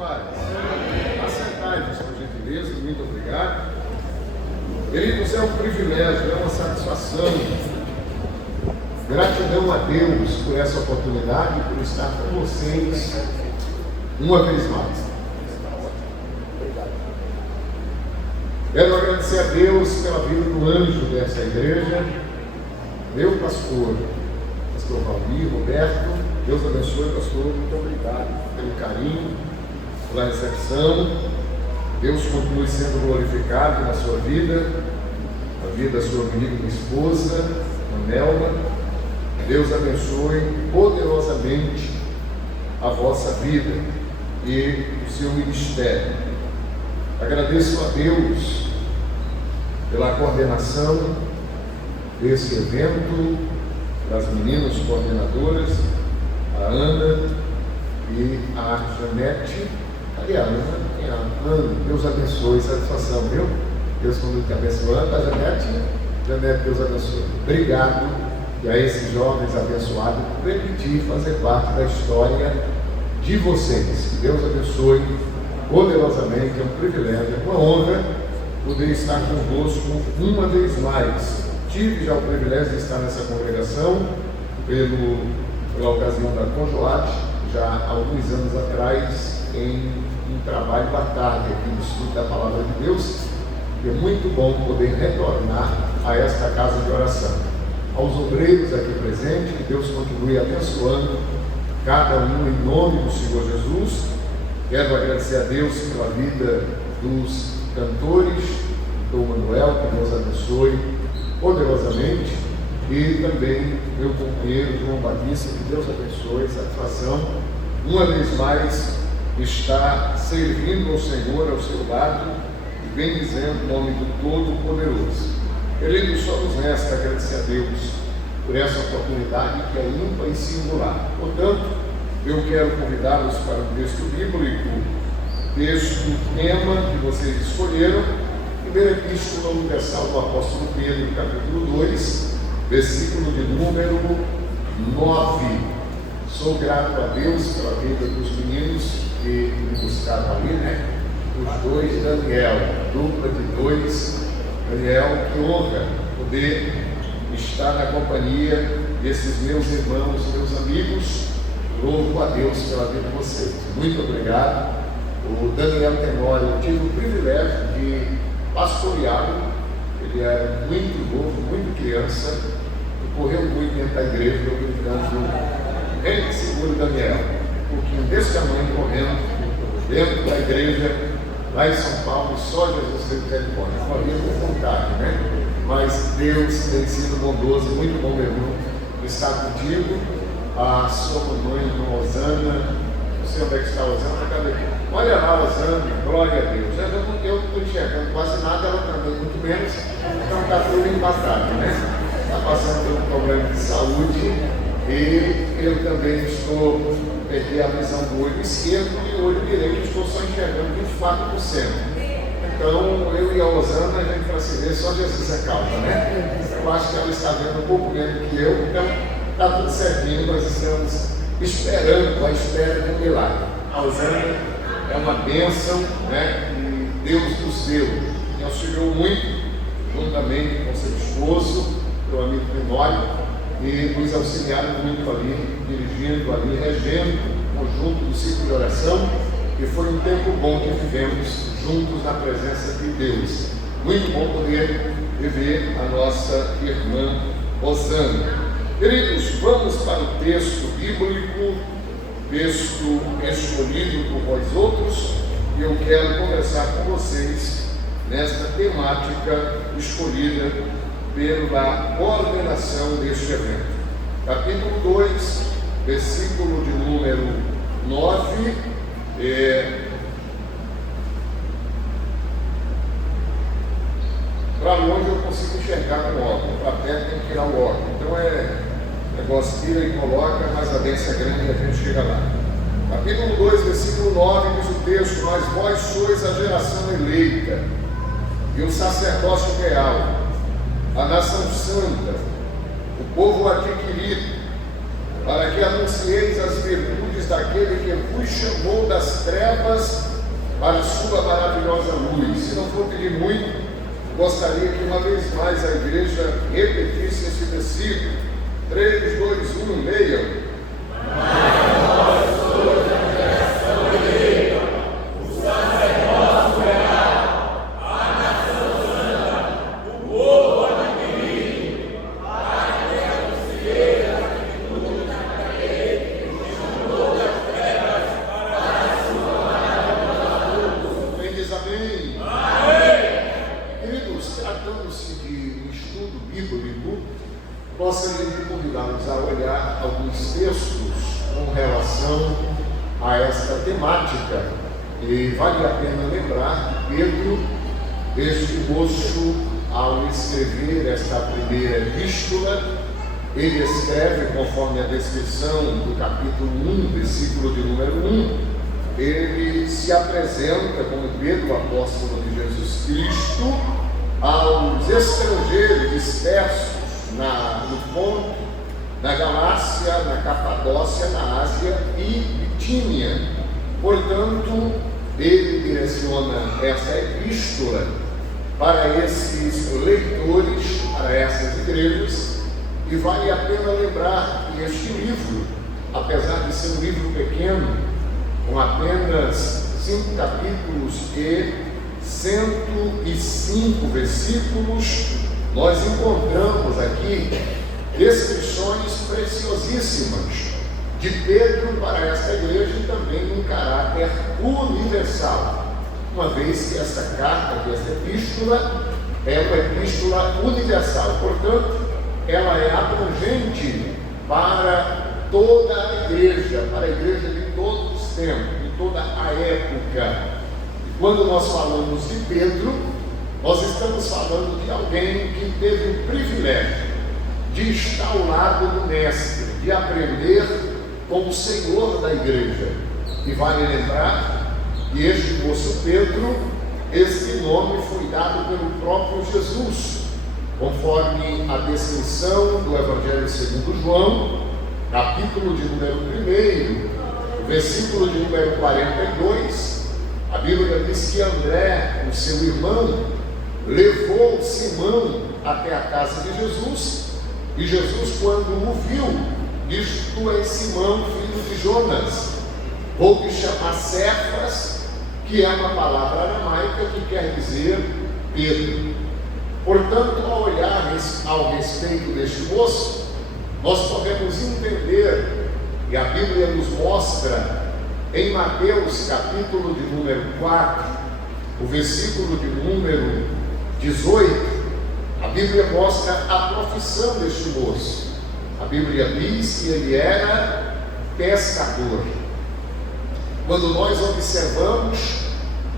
paz. Assentai-vos, por gentileza, muito obrigado. Queridos, é um privilégio, é uma satisfação. Gratidão a Deus por essa oportunidade, por estar com vocês uma vez mais. Quero agradecer a Deus pela vida do anjo dessa igreja, meu pastor Valdir, Roberto. Deus abençoe, pastor. Muito obrigado pelo carinho, pela recepção. Deus continue sendo glorificado na sua vida, na vida da sua amiga e esposa, Manelma. Deus abençoe poderosamente a vossa vida e o seu ministério. Agradeço a Deus pela coordenação desse evento, das meninas coordenadoras, a Ana e a Janete. Cadê a Ana? Ana, Deus abençoe, satisfação, viu? Deus continue te abençoando. A Janete, Deus abençoe. Obrigado e a esses jovens abençoados por permitir fazer parte da história de vocês. Que Deus abençoe poderosamente. É um privilégio, é uma honra poder estar convosco uma vez mais. Tive já o privilégio de estar nessa congregação pela ocasião da Conjoate, já há alguns anos atrás, em um trabalho à tarde aqui no estudo da Palavra de Deus. E é muito bom poder retornar a esta casa de oração. Aos obreiros aqui presentes, que Deus continue abençoando cada um em nome do Senhor Jesus. Quero agradecer a Deus pela vida dos cantores, do Manuel, que Deus abençoe poderosamente, e também meu companheiro João Batista, que Deus abençoe, satisfação, uma vez mais, estar servindo ao Senhor, ao seu lado, e bendizendo o nome do Todo-Poderoso. Queridos, só nos resta agradecer a Deus por essa oportunidade que é ímpar e singular. Portanto, eu quero convidá-los para o texto bíblico, texto tema que vocês escolheram, primeira epístola universal do apóstolo Pedro, capítulo 2, versículo de número 9. Sou grato a Deus pela vida dos meninos que me buscaram ali, né? Os dois, Daniel, dupla de dois, Daniel, que honra poder estar na companhia desses meus irmãos, meus amigos. Louvo a Deus pela vida de vocês. Muito obrigado. O Daniel Tenório, eu tive o privilégio de pastoreá-lo. Ele era muito novo, muito criança, e correu muito dentro da igreja, eu brincando, ele segura Daniel, um pouquinho desse tamanho, correndo dentro da igreja, lá em São Paulo, só Jesus teve misericórdia. Família com vontade, né? Mas Deus tem sido bondoso, muito bom, meu irmão, estar contigo. A sua mamãe, a Osana, não sei onde é que está a Osana, cadê? Olha lá a Osana, glória a Deus. Eu não estou enxergando quase nada, ela também muito menos, então está tudo empatado, né? Está passando por um problema de saúde e eu também perdi a visão do olho esquerdo e o olho direito estou só enxergando 24%. Então eu e a Osana, a gente para se ver, só Jesus é causa, né? Eu acho que ela está vendo um pouco menos que eu, então está tudo certinho, nós estamos esperando a espera de um milagre. A Osana é uma bênção, né? E Deus nos deu, me auxiliou muito, juntamente com seu esposo, meu amigo Tenório, e nos auxiliaram muito ali, dirigindo ali, regendo o conjunto do ciclo de oração, e foi um tempo bom que vivemos juntos na presença de Deus. Muito bom poder rever a nossa irmã Osana. Queridos, vamos para o texto bíblico, texto escolhido por vós outros, e eu quero conversar com vocês nesta temática escolhida pela coordenação deste evento. Capítulo 2, versículo de número 9, para longe eu consigo enxergar com óculos, para perto tem que tirar o óculos. Então negócio tira e coloca, mas a bênção é grande e a gente chega lá. Capítulo 2, versículo 9, diz o texto: mas vós sois a geração eleita, e o sacerdócio real, a nação santa, o povo adquirido, para que anuncieis as virtudes daquele que vos chamou das trevas para a sua maravilhosa luz. Se não for pedir muito, gostaria que uma vez mais a igreja repetisse esse versículo. 3, 2, 1, leiam. Gostaria de convidá-los a olhar alguns textos com relação a esta temática. E vale a pena lembrar que Pedro, este moço, ao escrever esta primeira epístola, ele escreve, conforme a descrição do capítulo 1, versículo de número 1, ele se apresenta como Pedro, apóstolo de Jesus Cristo, aos estrangeiros dispersos no Ponto, na Galácia, na Capadócia, na Ásia e Bitínia. Portanto, ele direciona essa epístola para esses leitores, para essas igrejas, e vale a pena lembrar que este livro, apesar de ser um livro pequeno, com apenas 5 capítulos e 105 versículos, nós encontramos aqui descrições preciosíssimas de Pedro para esta igreja e também num caráter universal, uma vez que esta carta, que esta epístola, é uma epístola universal, portanto, ela é abrangente para toda a igreja, para a igreja de todos os tempos, de toda a época. E quando nós falamos de Pedro, nós estamos falando de alguém que teve o privilégio de estar ao lado do Mestre, de aprender com o Senhor da igreja. E vale lembrar que este moço Pedro, esse nome foi dado pelo próprio Jesus, conforme a descrição do Evangelho segundo João, capítulo de número 1, versículo de número 42, a Bíblia diz que André, o seu irmão, levou Simão até a casa de Jesus, e Jesus, quando o viu, disse: tu és Simão, filho de Jonas, vou te chamar Cefas, que é uma palavra aramaica que quer dizer Pedro. Portanto, ao olhar ao respeito deste moço, nós podemos entender, e a Bíblia nos mostra em Mateus capítulo de número 4, o versículo de número 18, a Bíblia mostra a profissão deste moço. A Bíblia diz que ele era pescador. Quando nós observamos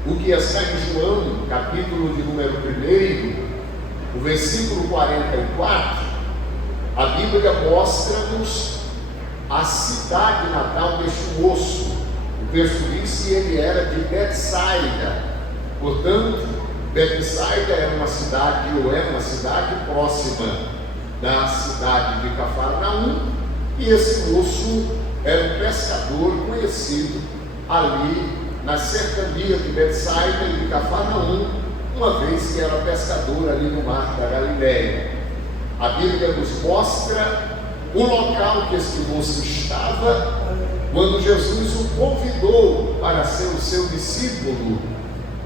o que está em João, capítulo de número 1, o versículo 44, a Bíblia mostra-nos a cidade natal deste moço. O texto diz que ele era de Betsaida. Portanto, Betsaida era uma cidade, ou é uma cidade próxima da cidade de Cafarnaum, e esse moço era um pescador conhecido ali na cercania de Betsaida e de Cafarnaum, uma vez que era pescador ali no mar da Galileia. A Bíblia nos mostra o local que este moço estava quando Jesus o convidou para ser o seu discípulo.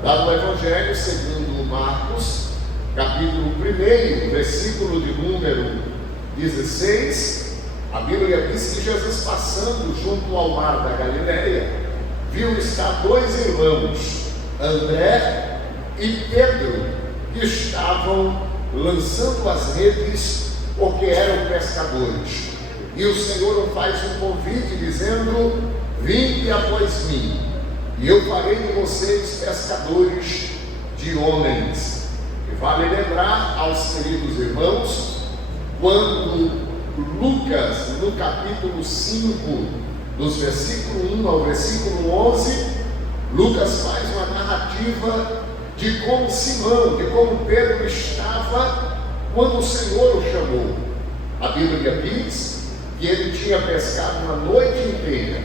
Lá no Evangelho segundo Marcos, capítulo 1, versículo de número 16, a Bíblia diz que Jesus, passando junto ao mar da Galileia, viu estar 2 irmãos, André e Pedro, que estavam lançando as redes porque eram pescadores. E o Senhor faz um convite dizendo: vinde após mim, e eu farei de vocês pescadores de homens. E vale lembrar aos queridos irmãos, quando Lucas, no capítulo 5, dos versículos 1 ao versículo 11, Lucas faz uma narrativa de como Simão, de como Pedro estava quando o Senhor o chamou. A Bíblia diz que ele tinha pescado uma noite inteira.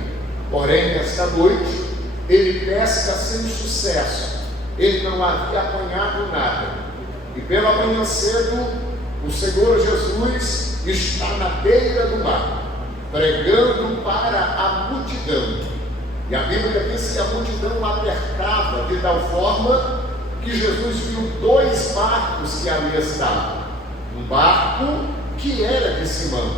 Porém, nesta noite, ele pesca sem sucesso. Ele não havia apanhado nada. E pela manhã cedo, o Senhor Jesus está na beira do mar, pregando para a multidão. E a Bíblia diz que a multidão apertava de tal forma que Jesus viu dois barcos que ali estavam. Um barco que era de Simão.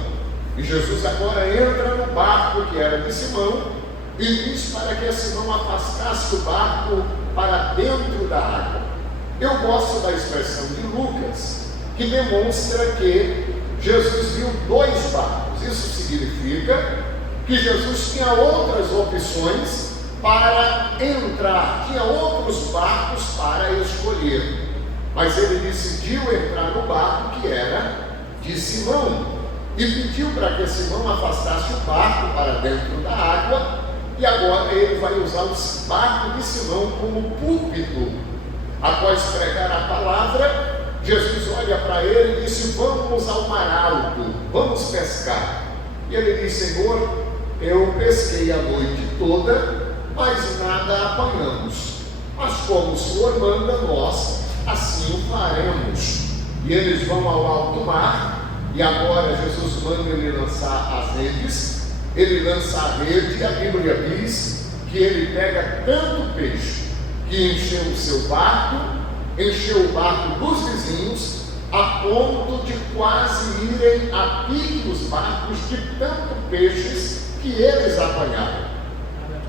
E Jesus agora entra no barco que era de Simão e diz para que Simão afastasse o barco para dentro da água. Eu gosto da expressão de Lucas, que demonstra que Jesus viu dois barcos. Isso significa que Jesus tinha outras opções para entrar, tinha outros barcos para escolher, mas ele decidiu entrar no barco que era de Simão e pediu para que Simão afastasse o barco para dentro da água. E agora ele vai usar o barco de Simão como púlpito. Após pregar a palavra, Jesus olha para ele e disse: vamos ao mar alto, vamos pescar. E ele diz: Senhor, eu pesquei a noite toda, mas nada apanhamos. Mas como o Senhor manda, nós assim o faremos. E eles vão ao alto mar, e agora Jesus manda ele lançar as redes. Ele lança a rede e a Bíblia diz que ele pega tanto peixe que encheu o seu barco, encheu o barco dos vizinhos, a ponto de quase irem a pique os barcos de tanto peixes que eles apanharam.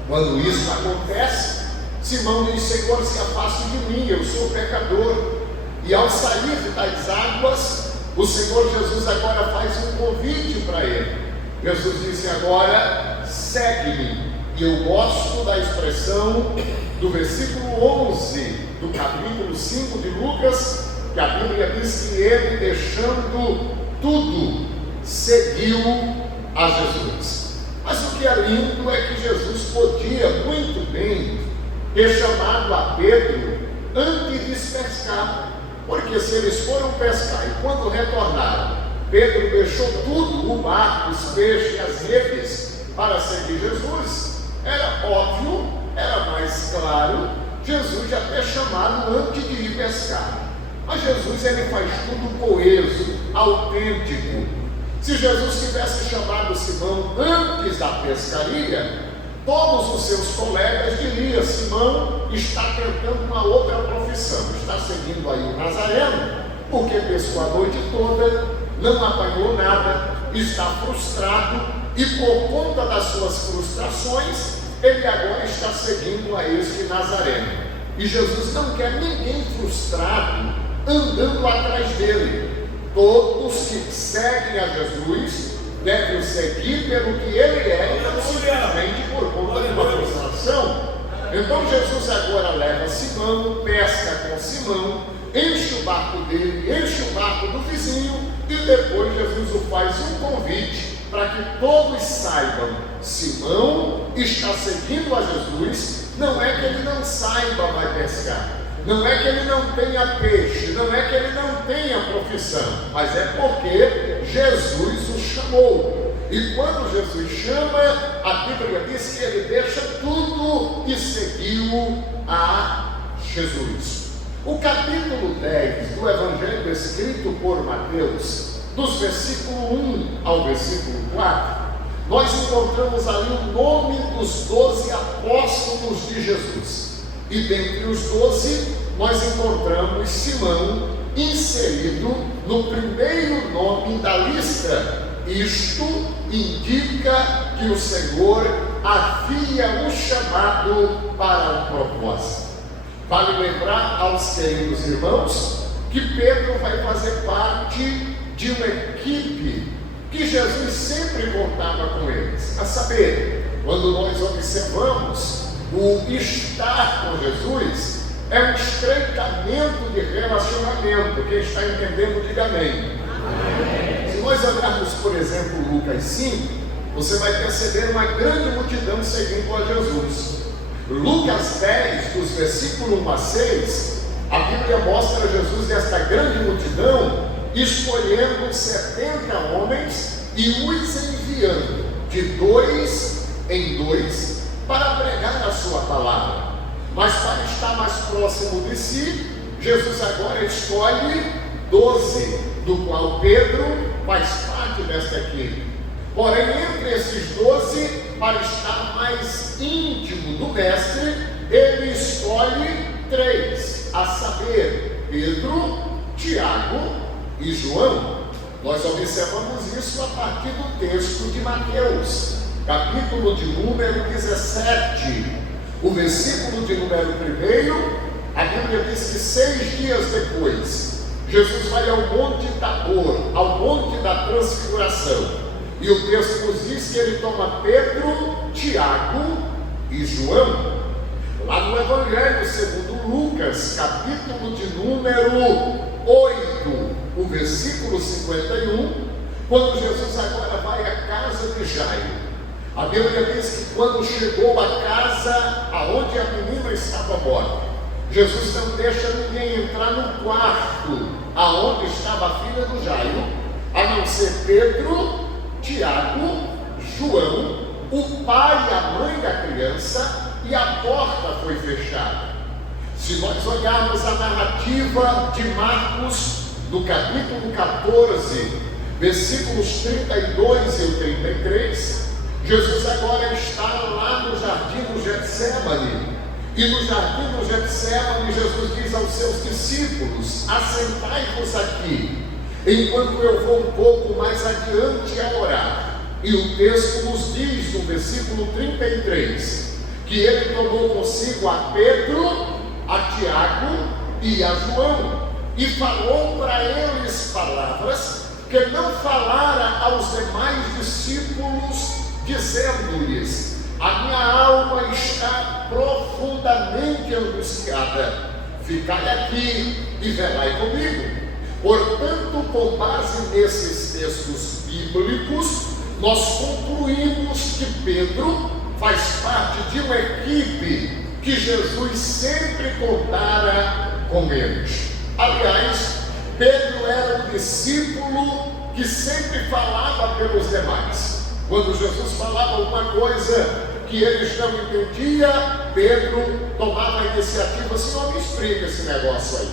Quando isso acontece, Simão diz: Senhor, se afaste de mim, eu sou pecador. E ao sair das águas, o Senhor Jesus agora faz um convite para ele. Jesus disse agora: segue-me. E eu gosto da expressão do versículo 11 do capítulo 5 de Lucas, que a Bíblia diz que ele, deixando tudo, seguiu a Jesus. Mas o que é lindo é que Jesus podia muito bem ter chamado a Pedro antes de pescar, porque se eles foram pescar e quando retornaram, Pedro deixou tudo, o barco, os peixes, as redes, para seguir Jesus, era óbvio, era mais claro, Jesus já ter chamado antes de ir pescar. Mas Jesus, ele faz tudo coeso, autêntico. Se Jesus tivesse chamado Simão antes da pescaria, todos os seus colegas diriam: Simão está tentando uma outra profissão, está seguindo aí o Nazareno, porque pescou a noite toda, não apanhou nada, está frustrado e por conta das suas frustrações, ele agora está seguindo a este Nazareno. E Jesus não quer ninguém frustrado andando atrás dele. Todos que seguem a Jesus devem seguir pelo que ele é, não simplesmente por conta de uma frustração. Então Jesus agora leva Simão, pesca com Simão, enche o barco dele, enche o barco do vizinho, e depois Jesus o faz um convite para que todos saibam: Simão está seguindo a Jesus. Não é que ele não saiba vai pescar, não é que ele não tenha peixe, não é que ele não tenha profissão, mas é porque Jesus o chamou. E quando Jesus chama, a Bíblia diz que ele deixa tudo e seguiu a Jesus. O capítulo 10 do Evangelho escrito por Mateus, dos versículos 1 ao versículo 4, nós encontramos ali o nome dos 12 apóstolos de Jesus. E dentre os 12, nós encontramos Simão inserido no primeiro nome da lista. Isto indica que o Senhor havia o chamado para um propósito. Vale lembrar aos queridos irmãos que Pedro vai fazer parte de uma equipe que Jesus sempre contava com eles. A saber, quando nós observamos o estar com Jesus, é um estreitamento de relacionamento. Quem está entendendo, diga amém. Amém. Se nós olharmos, por exemplo, Lucas 5, você vai perceber uma grande multidão seguindo a Jesus. Lucas 10, dos versículos 1 a 6, a Bíblia mostra Jesus desta grande multidão escolhendo 70 homens e os enviando enviando de 2 em 2 para pregar a sua palavra. Mas para estar mais próximo de si, Jesus agora escolhe 12, do qual Pedro faz parte desta equipe. Porém, entre esses 12, para estar mais íntimo do mestre, ele escolhe 3, a saber, Pedro, Tiago e João. Nós observamos isso a partir do texto de Mateus, capítulo de número 17. O versículo de número 1, a Bíblia diz que 6 dias depois, Jesus vai ao Monte Tabor, ao Monte da Transfiguração. E o texto nos diz que ele toma Pedro, Tiago e João. Lá no Evangelho segundo Lucas, capítulo de número 8, o versículo 51, quando Jesus agora vai à casa de Jairo. A Bíblia diz que quando chegou à casa aonde a menina estava morta, Jesus não deixa ninguém entrar no quarto aonde estava a filha do Jairo, a não ser Pedro, Tiago, João, o pai e a mãe da criança, e a porta foi fechada. Se nós olharmos a narrativa de Marcos, no capítulo 14, versículos 32 e 33, Jesus agora está lá no jardim do Getsemane. E no jardim do Getsemane, Jesus diz aos seus discípulos: assentai-vos aqui, enquanto eu vou um pouco mais adiante a orar. E o texto nos diz, no versículo 33, que ele tomou consigo a Pedro, a Tiago e a João, e falou para eles palavras que não falara aos demais discípulos, dizendo-lhes: a minha alma está profundamente angustiada, ficai aqui e velai comigo. Portanto, com base nesses textos bíblicos, nós concluímos que Pedro faz parte de uma equipe que Jesus sempre contara com eles. Aliás, Pedro era um discípulo que sempre falava pelos demais. Quando Jesus falava alguma coisa que eles não entendiam, Pedro tomava a iniciativa: Senhor, me explica esse negócio aí.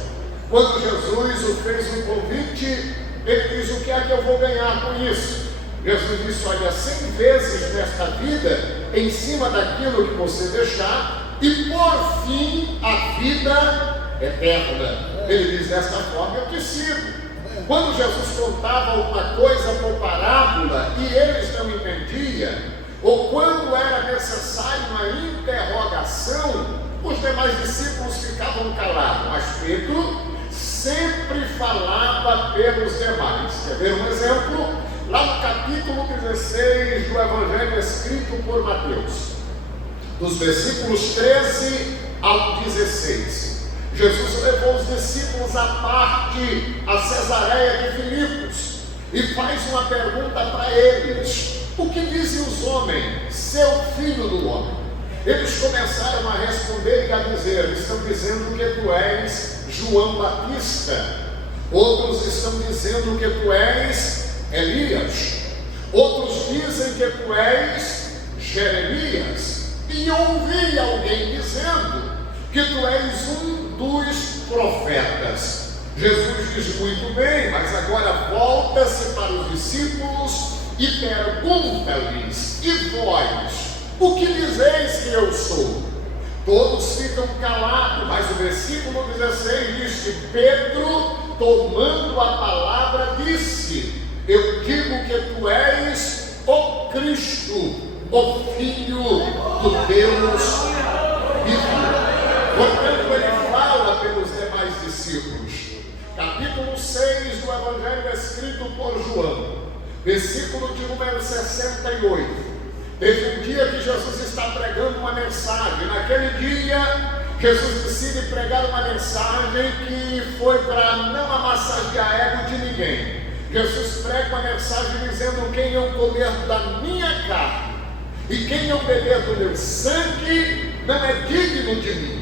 Quando Jesus o fez um convite, ele diz: o que é que eu vou ganhar com isso? Jesus disse: olha, 100 vezes nesta vida, em cima daquilo que você deixar, e por fim a vida eterna. Ele diz: desta forma eu te sigo. Quando Jesus contava alguma coisa por parábola e eles não entendiam, ou quando era necessário uma interrogação, os demais discípulos ficavam calados, mas Pedro sempre falava pelos demais. Quer ver um exemplo? Lá no capítulo 16 do Evangelho escrito por Mateus, dos versículos 13 ao 16. Jesus levou os discípulos à parte, a Cesareia de Filipos, e faz uma pergunta para eles: o que dizem os homens, seu filho do homem? Eles começaram a responder e a dizer: estão dizendo que tu és João Batista, outros estão dizendo que tu és Elias, outros dizem que tu és Jeremias, e ouvi alguém dizendo que tu és um dos profetas. Jesus diz: muito bem, mas agora volta-se para os discípulos e pergunta-lhes: e vós, o que dizeis que eu sou? Todos ficam calados, mas o versículo 16 diz que Pedro, tomando a palavra, disse: eu digo que tu és o Cristo, o Filho do Deus vivo. Portanto, ele fala pelos demais discípulos. Capítulo 6 do Evangelho escrito por João, versículo de número 68. Teve um dia que Jesus está pregando uma mensagem. Naquele dia, Jesus decide pregar uma mensagem que foi para não amassagear ego de ninguém. Jesus prega uma mensagem dizendo: quem não comer da minha carne e quem não beber do meu sangue não é digno de mim.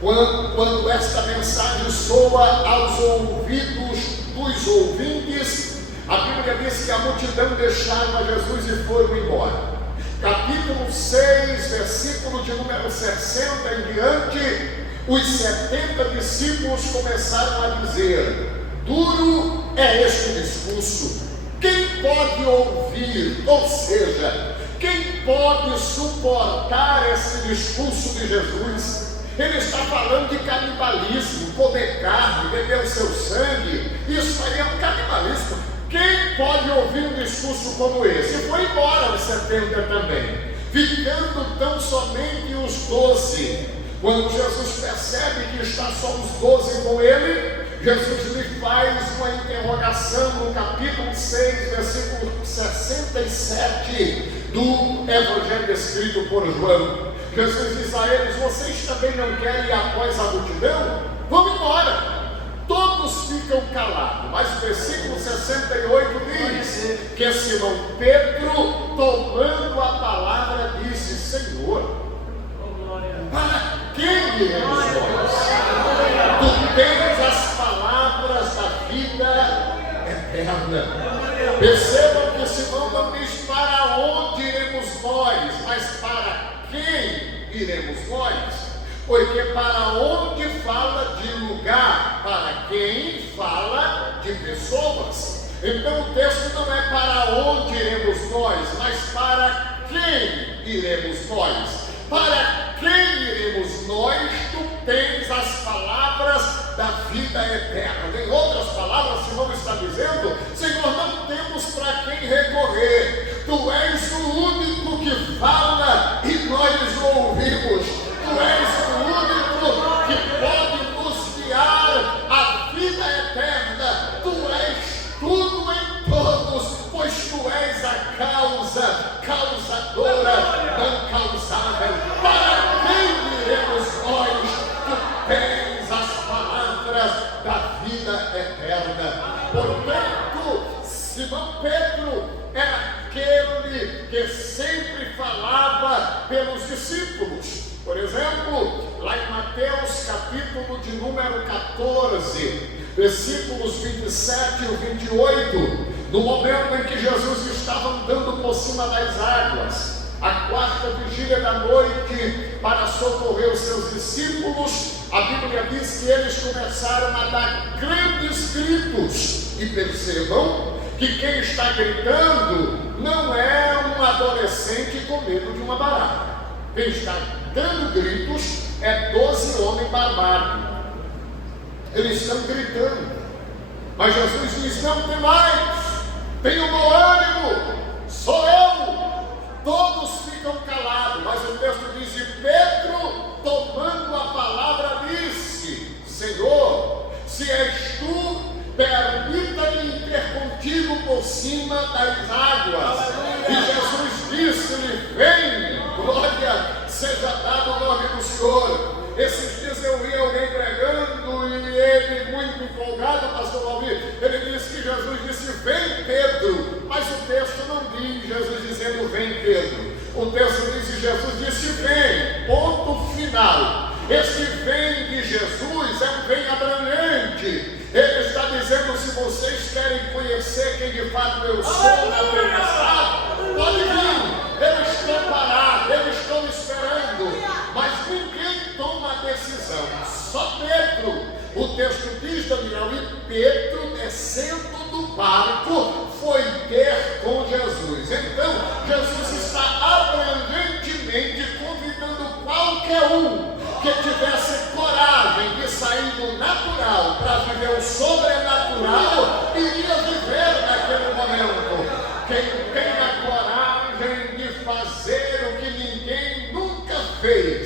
Quando esta mensagem soa aos ouvidos dos ouvintes, A Bíblia diz que a multidão deixaram a Jesus e foram embora. Capítulo 6, versículo de número 60 em diante, os 70 discípulos começaram a dizer: duro é este discurso, quem pode ouvir? Ou seja, quem pode suportar esse discurso de Jesus? Ele está falando de canibalismo, comer carne, beber o seu sangue. Isso aí é um canibalismo. Quem pode ouvir um discurso como esse? E foi embora os 70 também, ficando tão somente os 12. Quando Jesus percebe que está só os 12 com ele, Jesus lhe faz uma interrogação no capítulo 6, versículo 67 do Evangelho escrito por João. Jesus diz a eles: vocês também não querem ir após a multidão? Vamos embora. Todos ficam calados, mas o versículo 68 diz que Simão Pedro, tomando a palavra, disse: Senhor, para quem iremos nós? Tu tens as palavras da vida eterna. Percebam que Simão não diz para onde iremos nós, mas para quem iremos nós. Porque para onde fala de lugar, para quem fala de pessoas. Então o texto não é para onde iremos nós, mas para quem iremos nós. Para quem iremos nós? Tu tens as palavras da vida eterna. Em outras palavras, Simão está dizendo: Senhor, não temos para quem recorrer. Tu és o único que fala e nós o ouvimos. Tu és o único que pode nos guiar à vida eterna. Tu és tudo em todos, pois tu és a causadora, não causável. Para quem iremos nós? Tu tens as palavras da vida eterna. Portanto, Simão Pedro era aquele que sempre falava pelos discípulos. Por exemplo, lá em Mateus capítulo de número 14, versículos 27 e 28, no momento em que Jesus estava andando por cima das águas, a quarta vigília da noite, para socorrer os seus discípulos, a Bíblia diz que eles começaram a dar grandes gritos. E percebam que quem está gritando não é um adolescente com medo de uma barata. Quem está dando gritos é 12 homens barbados. Eles estão gritando, mas Jesus diz: não tem mais, tenho bom ânimo, sou eu. Todos ficam calados, mas o texto diz: e Pedro, tomando a palavra, disse: Senhor, se és tu, permita-me ter contigo por cima das águas. E Jesus disse-lhe: vem. Glória seja dado o nome do Senhor. Esses dias eu vi alguém pregando e ele, muito empolgado, pastor Valmir, ele disse que Jesus disse: vem Pedro, mas o texto não diz Jesus dizendo: vem Pedro. O texto diz que Jesus disse: vem, ponto final. Esse vem de Jesus é um vem abrangente. Ele está dizendo: se vocês querem conhecer quem de fato eu sou na tempestade, pode vir. Eles estão parados, eles estão esperando, mas ninguém toma a decisão, só Pedro. O texto diz, Daniel, e Pedro, descendo do barco, foi ter com Jesus. Então, Jesus está abrangentemente convidando qualquer um que tivesse coragem de sair do natural para viver o sobrenatural, iria viver naquele momento. Quem tem a coragem de fazer o que ninguém nunca fez,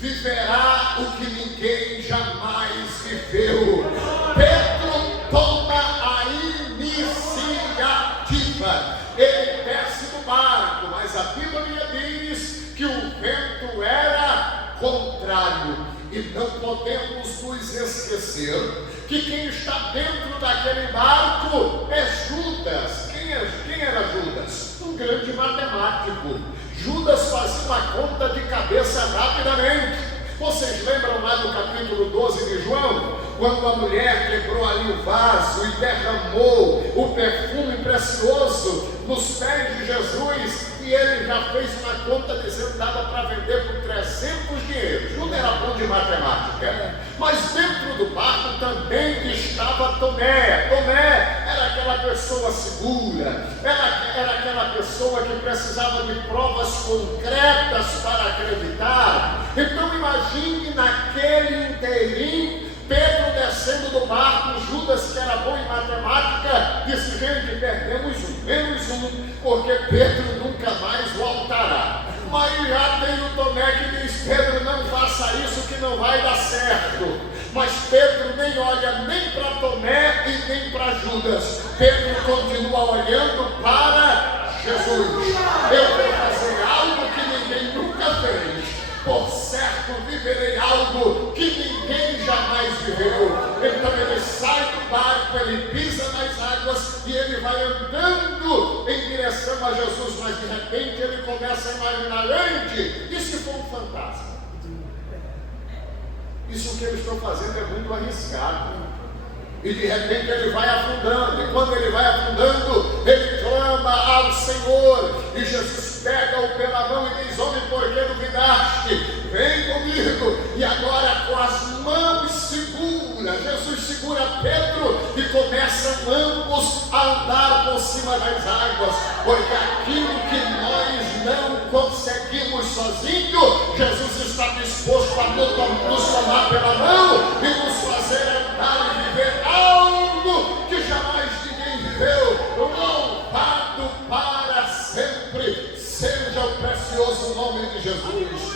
viverá o que ninguém jamais viveu. Pedro toma a iniciativa. Ele desce do barco, mas a Bíblia diz que o vento era contrário. E não podemos nos esquecer que quem está dentro daquele barco é Judas. Quem era Judas? Um grande matemático. Judas fazia uma conta de cabeça rapidamente. Vocês lembram lá do capítulo 12 de João? quando a mulher quebrou ali o vaso e derramou o perfume precioso nos pés de Jesus, e ele já fez uma conta dizendo que dava para vender por 300 dinheiros. Não era bom de matemática. Mas dentro do barco também estava Tomé. Tomé era aquela pessoa segura, era aquela pessoa que precisava de provas concretas para acreditar. Então imagine naquele inteirinho, Pedro descendo do barco, Judas, que era bom em matemática, disse: gente, perdemos um, menos um, porque Pedro nunca mais voltará. Mas já tem o Tomé que diz: Pedro, não faça isso que não vai dar certo. Mas Pedro nem olha nem para Tomé e nem para Judas. Pedro continua olhando para Jesus. Eu vou fazer algo que ninguém nunca fez. Por certo viverei algo que ninguém jamais viveu. Então ele sai do barco, ele pisa nas águas e ele vai andando em direção a Jesus. Mas de repente ele começa a imaginar: gente, e se for um fantasma? Isso que eu estou fazendo é muito arriscado. E de repente ele vai afundando, e quando ele vai afundando, ele clama ao Senhor, e Jesus pega-o pela mão e diz: homem, por que duvidaste? Vem comigo. E agora com as mãos segura, Jesus segura Pedro e começam ambos a andar por cima das águas, porque aquilo que nós não conseguimos sozinho, Jesus está disposto a nos tomar pela mão e nos fazer andar e viver algo que jamais ninguém viveu. Louvado para sempre seja o precioso nome de Jesus.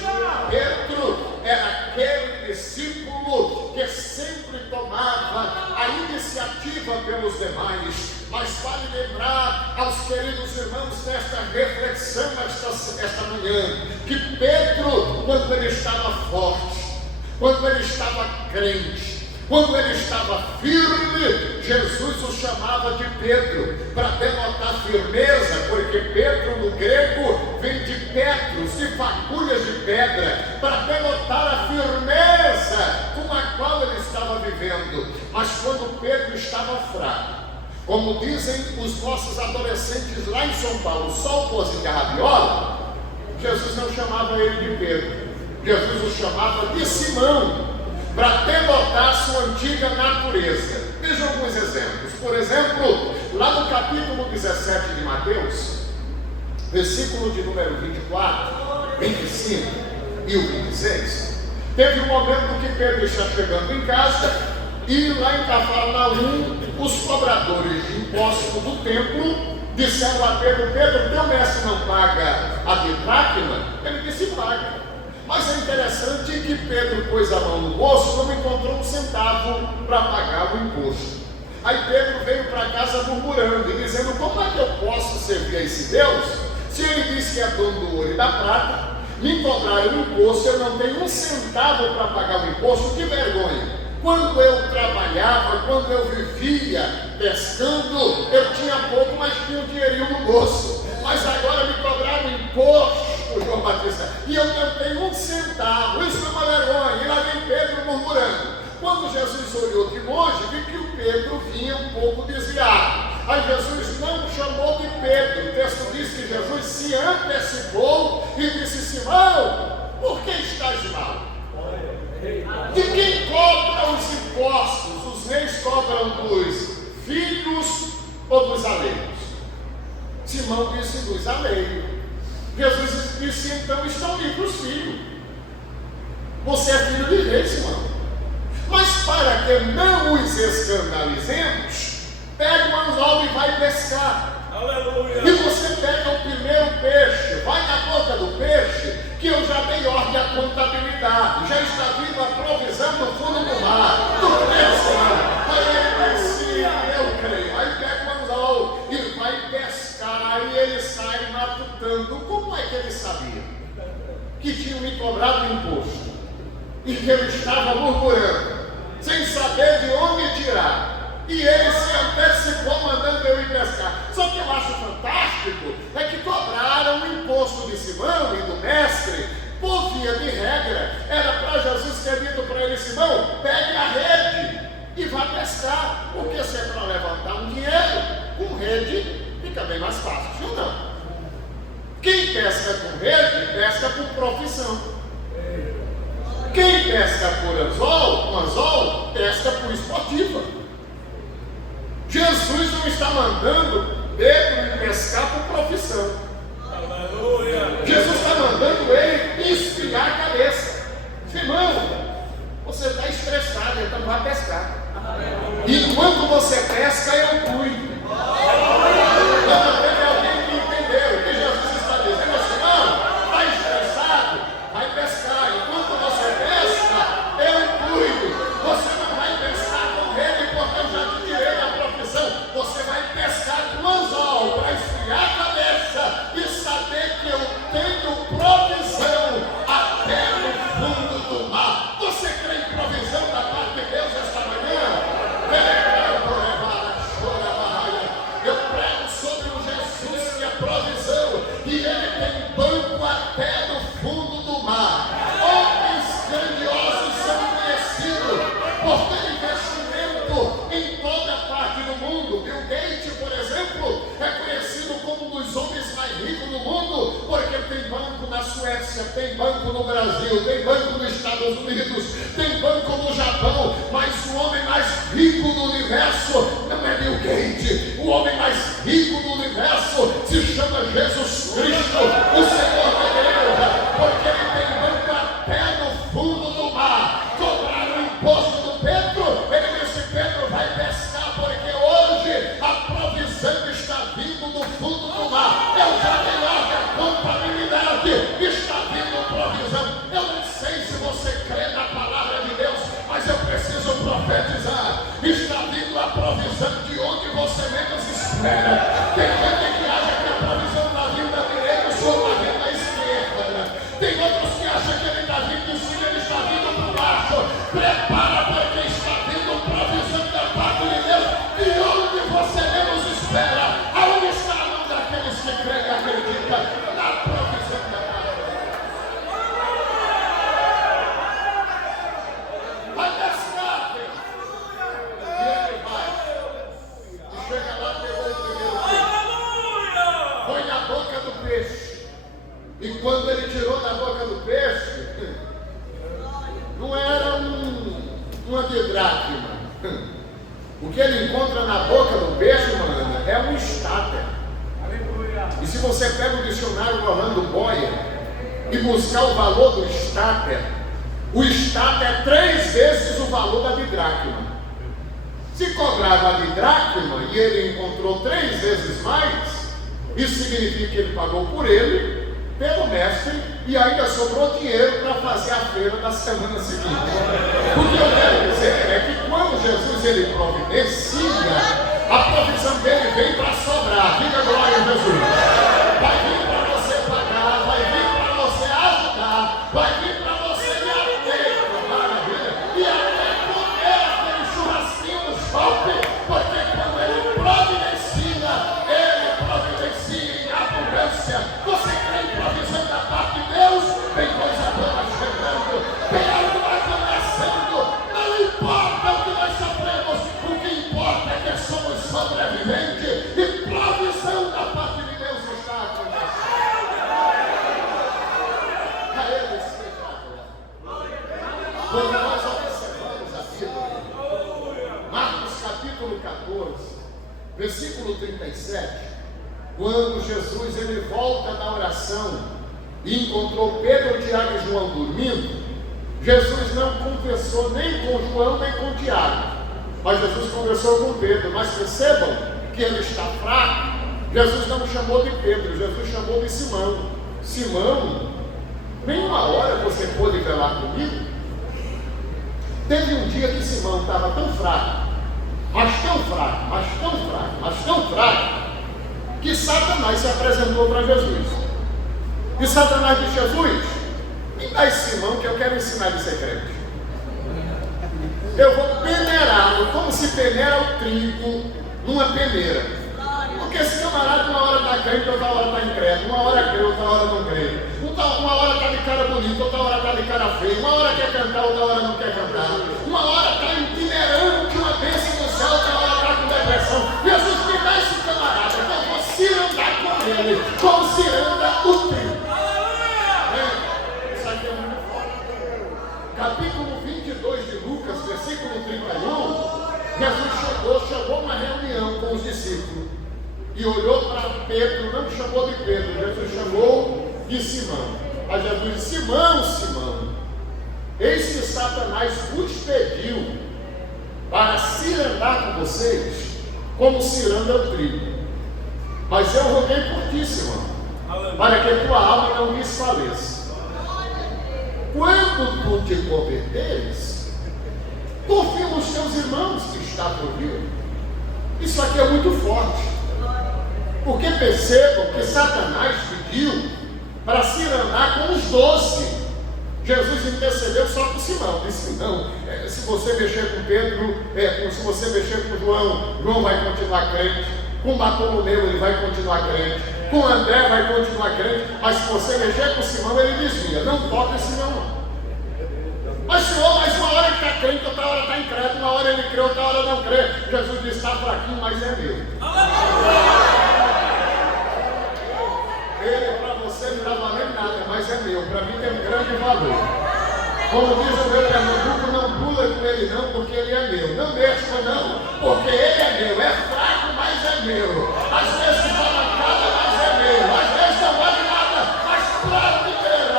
Pedro era aquele discípulo que sempre tomava a iniciativa pelos demais. Mas vale lembrar aos queridos irmãos desta reflexão esta manhã, que Pedro, quando ele estava forte, quando ele estava crente, quando ele estava firme, Jesus o chamava de Pedro, para denotar firmeza, porque Pedro no grego vem de Petros, de fagulhas de pedra, para denotar a firmeza com a qual ele estava vivendo. Mas quando Pedro estava fraco, como dizem os nossos adolescentes lá em São Paulo, só o pozinho de rabiola, Jesus não chamava ele de Pedro, Jesus o chamava de Simão, para denotar sua antiga natureza. Vejam alguns exemplos. Por exemplo, lá no capítulo 17 de Mateus, versículo de número 24, 25 e o 26, teve um momento que Pedro está chegando em casa e lá em Cafarnaum, os cobradores de impostos do templo disseram a Pedro: Pedro, teu mestre não paga a dracma? Ele disse: paga. Mas é interessante que Pedro pôs a mão no bolso, não encontrou um centavo para pagar o imposto. Aí Pedro veio para casa murmurando e dizendo: como é que eu posso servir a esse Deus, se ele disse que é dono do ouro e da prata, me cobraram o imposto, eu não tenho um centavo para pagar o imposto? Que vergonha! Quando eu trabalhava, quando eu vivia pescando, eu tinha pouco, mas tinha um dinheirinho no bolso. Mas agora me cobraram imposto, João Batista, e eu não tenho um centavo. Isso é uma vergonha. E lá vem Pedro murmurando. Quando Jesus olhou de longe, viu que o Pedro vinha um pouco desviado. Aí Jesus não chamou de Pedro. O texto diz que Jesus se antecipou e disse: Simão, por que estás mal? De quem cobra os impostos? Os reis cobram dos filhos ou dos alheios? Simão disse: dos alheios. Jesus disse: então estão livres os filhos. Você é filho de rei, Simão. Mas para que não os escandalizemos, pega um anzol e vai pescar. Aleluia. E você pega o primeiro peixe, vai na boca do peixe, que eu já dei ordem à contabilidade, já está vindo a provisão do fundo do mar. Tu crês, Senhor? Aí ele disse: eu creio. Aí pega o anzol e vai pescar. Aí ele sai matutando. Como é que ele sabia que tinham me cobrado imposto e que eu estava murmurando, sem saber de onde tirar? E ele se antecipou mandando eu ir pescar. Só que eu acho fantástico é que cobraram o imposto de Simão e do mestre por via de regra. Era para Jesus ter dito para ele: Simão, pegue a rede. vai pescar, porque se é para levantar um dinheiro, com rede fica bem mais fácil, viu não? Quem pesca com rede, pesca por profissão. Quem pesca por anzol, pesca por esportiva. Jesus não está mandando Pedro pescar por profissão. Jesus está mandando ele esfriar a cabeça. Irmão, você está estressado, então vai pescar. Enquanto você pesca, eu cuido. Não, teve alguém que entendeu o que Jesus está dizendo assim: não, está estressado, vai pescar. Enquanto você pesca, eu cuido. Você não vai pescar com rede, porque eu já te tirei da profissão. Você vai pescar com anzol para esfriar a cabeça e saber que eu tenho provisão até no fundo do mar. Você crê em provisão da parte de Deus esta manhã? Eu prego sobre o Jesus que é provisão, e ele tem banco até no fundo do mar. Homens grandiosos são conhecidos por ter investimento em toda parte do mundo. Bill Gates, por exemplo, é conhecido como um dos homens mais ricos do mundo, porque tem banco na Suécia, tem banco no Brasil, tem banco nos Estados Unidos, tem banco no Japão. Mas o homem mais rico do universo não é Bill Gates. O homem mais rico do universo se chama Jesus Cristo, o Senhor da igreja, porque ele tem banco até no fundo do mar. Cobraram o imposto do Pedro, ele disse: Pedro, vai pescar, porque hoje a provisão está vindo do fundo do mar. Eu já dei ordem à contabilidade, está vindo provisão. Eu não sei se você crê na palavra de Deus, mas eu preciso profetizar. Está vindo a provisão de onde você menos espera. Tem gente que acha que a provisão está vindo da direita, o senhor está vindo da esquerda. Tem outros que acham que ele está vindo de cima, ele está vindo por baixo. Prepara, porque está vindo provisão da parte de Deus de onde você menos espera. Aonde está a mão daqueles que creem e acreditam na provisão da parte de Deus? Vai pescar, Deus. E ele vai. E chega lá, pegou o primeiro peixe. Foi na boca do peixe. E quando ele tirou da boca do peixe, não era uma didracma. O que ele encontra na boca do peixe, mano, é um estáter. E se você pega o dicionário do Orlando Boyer e buscar o valor do estáter, o estáter é 3 vezes o valor da didracma. Se cobrava a didracma e ele encontrou 3 vezes mais, isso significa que ele pagou por ele, pelo mestre, e ainda sobrou dinheiro para fazer a feira da semana seguinte. O que eu quero dizer é que quando Jesus ele providencia, a provisão dele vem para sobrar. Diga glória a Jesus. Vai vir para você pagar, vai vir para você ajudar, vai vir para você me atender, maravilha, e até comer aquele churrasquinho no shopping, porque quando ele providencia em abundância. Você crê em provisão da parte de Deus? Tem coisa boa chegando, tem algo acontecendo. Não importa o que nós sofremos, o que importa é que somos sobreviventes e provisão da parte de Deus está acontecendo. A Ele seja a glória. Quando nós observamos a Bíblia, Marcos capítulo 14, versículo 37, quando Jesus ele volta da oração e encontrou Pedro, Tiago e João dormindo, Jesus não conversou nem com João nem com Tiago, mas Jesus conversou com Pedro. Mas percebam que ele está fraco. Jesus não chamou de Pedro, Jesus chamou de Simão. Simão, nem uma hora você pôde velar comigo? Teve um dia que Simão estava tão fraco, mas tão fraco, que Satanás se apresentou para Jesus. E Satanás disse: Jesus, me dá esse Simão que eu quero ensinar de secreto. Eu vou peneirá-lo como se peneira o trigo numa peneira. Porque esse camarada uma hora está crente, outra hora está incrédulo, uma hora crê, outra hora não crê. Uma hora está de cara bonita, outra hora está de cara feia, uma hora quer cantar, outra hora não quer cantar. Uma hora está itinerante, uma bênção discípulo e olhou para Pedro, não chamou de Pedro, Jesus chamou de Simão. Aí Jesus disse: Simão, Simão, eis que Satanás vos pediu para cirandar com vocês, como ciranda o trigo. Mas eu roguei por ti, Simão, para que tua alma não desfaleça. Quando tu te converteres, confirma os teus irmãos que está por vir. Isso aqui é muito forte, porque percebam que Satanás pediu para cirandar com os 12. Jesus intercedeu só por Simão. Disse: não, se você mexer com Pedro, se você mexer com João, João vai continuar crente. Com Bartolomeu ele vai continuar crente. Com André vai continuar crente. Mas se você mexer com Simão, ele desvia. Não toca Simão, não. Mas Senhor, mas uma hora ele está crente, outra hora está incrédulo, uma hora ele crê, outra hora não crê. Jesus disse: está fraquinho, mas é meu. Ele para você não está valendo nada, mas é meu. Para mim tem um grande valor. Como diz o meu Pernambuco, não pula com ele não, porque ele é meu. Não mexa não, porque ele é meu. É fraco, mas é meu. Às vezes está mancada, mas é meu. Às vezes não vale nada, mas claro que terá.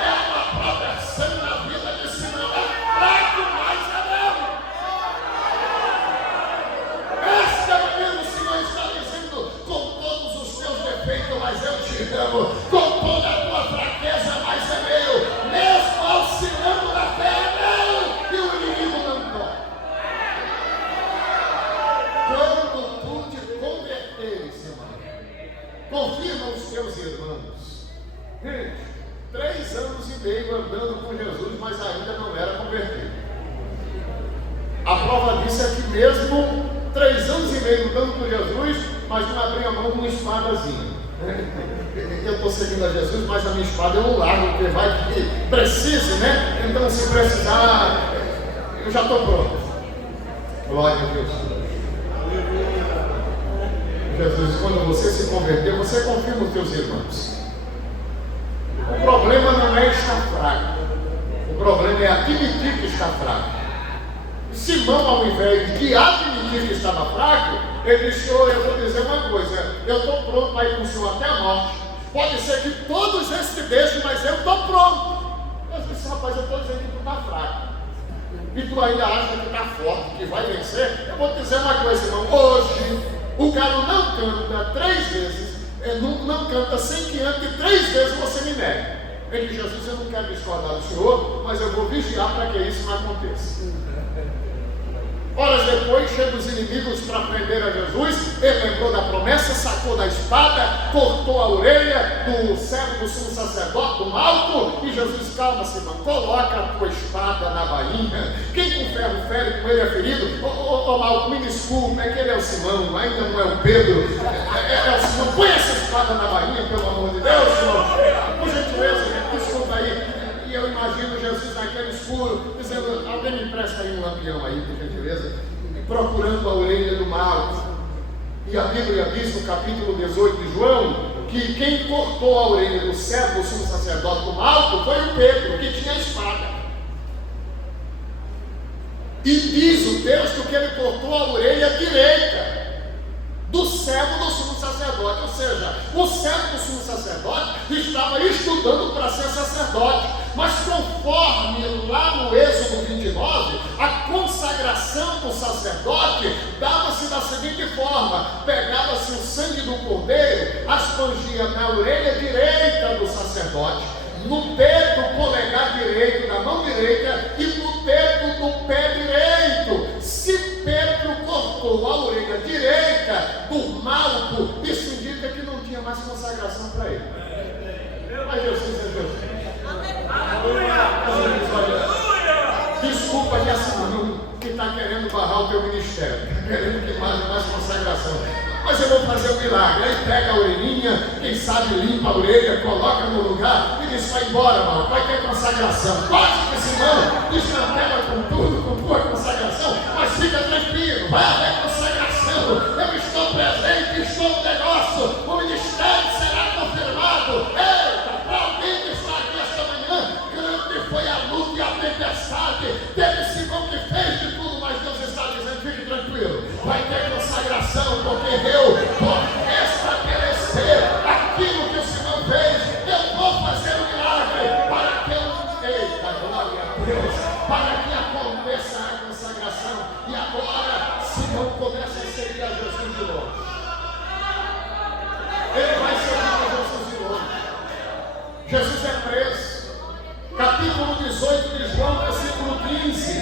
É uma proteção na vida de Simão. É fraco, mas é meu. Esta manhã o Senhor está dizendo: com todos os teus defeitos, mas eu te amo. Com toda a tua fraqueza, mas é meu. Mesmo oscilando na fé, é meu. E o inimigo não toca. Quando tu te converteres, irmão, confirma os teus irmãos. Gente, 3 anos e meio andando com Jesus, mas ainda não era convertido. A prova disso é que mesmo 3 anos e meio andando com Jesus, mas não abria a mão com uma espadazinha. Eu estou seguindo a Jesus, mas a minha espada eu não largo, porque vai que precise, né? Então, se precisar, eu já estou pronto. Glória a Deus. Jesus, quando você se converter, você confirma os teus irmãos. O problema não é estar fraco, o problema é admitir que está fraco. Simão, ao invés de admitir que estava fraco, ele disse: Senhor, eu vou dizer uma coisa, eu estou pronto para ir com o Senhor até a morte. Pode ser que todos eles te deixem, mas eu estou pronto. Eu disse: rapaz, eu estou dizendo que tu está fraco, e tu ainda acha que está forte, que vai vencer. Eu vou te dizer uma coisa, irmão. Hoje, o galo não canta 3 vezes, não canta sem que antes 3 vezes você me negue. Ele disse: Jesus, eu não quero discordar do Senhor, mas eu vou vigiar para que isso não aconteça. Horas depois, chegam os inimigos para prender a Jesus. Ele lembrou da promessa, sacou da espada, cortou a orelha do servo do sumo sacerdote, do Malco. E Jesus: calma, Simão, coloca a tua espada na bainha. Quem com ferro fere, com ele é ferido. Ô Malco, me desculpa, é que ele é o Simão, ainda não é o Pedro. É o Simão. Põe essa espada na bainha, pelo amor de Deus, Senhor. Por gentileza, desculpa aí. E eu imagino Jesus naquele escuro, dizendo: alguém me empresta aí um lampião aí, por gentileza, procurando a orelha do Malco. E a Bíblia diz no capítulo 18 de João, que quem cortou a orelha do servo do sumo sacerdote do Malco foi o Pedro, que tinha a espada. E diz o texto que ele cortou a orelha direita do servo do sumo sacerdote. Ou seja, o servo do sumo sacerdote estava estudando para ser sacerdote, mas conforme lá no Êxodo 29, a consagração do sacerdote dava-se da seguinte forma: pegava-se o sangue do cordeiro, aspergia na orelha direita do sacerdote, no dedo polegar direito da mão direita e no dedo do pé direito. Se Pedro cortou a orelha direita do Malco, isso indica que não tinha mais consagração para ele. Mas Jesus é Jesus. Desculpa de Simão, que está querendo barrar o teu ministério, está querendo que mais consagração. Mas eu vou fazer um milagre. Aí pega a orelhinha, quem sabe limpa a orelha, coloca no lugar e diz: vai embora, mano, vai ter consagração. Pode que Simão desmantela com tudo, com tua consagração, mas fica tranquilo, vai haver consagração. Eu estou presente, estou no negócio, o ministério será confirmado. Eita, para alguém que está aqui esta manhã, grande foi a luta e a tempestade. Teve Simão que fez de tudo, mas Deus está dizendo: fique tranquilo. João começa a seguir a Jesus de longe. Ele vai seguir a Jesus de longe. Jesus é preso. Capítulo 18 de João, versículo 15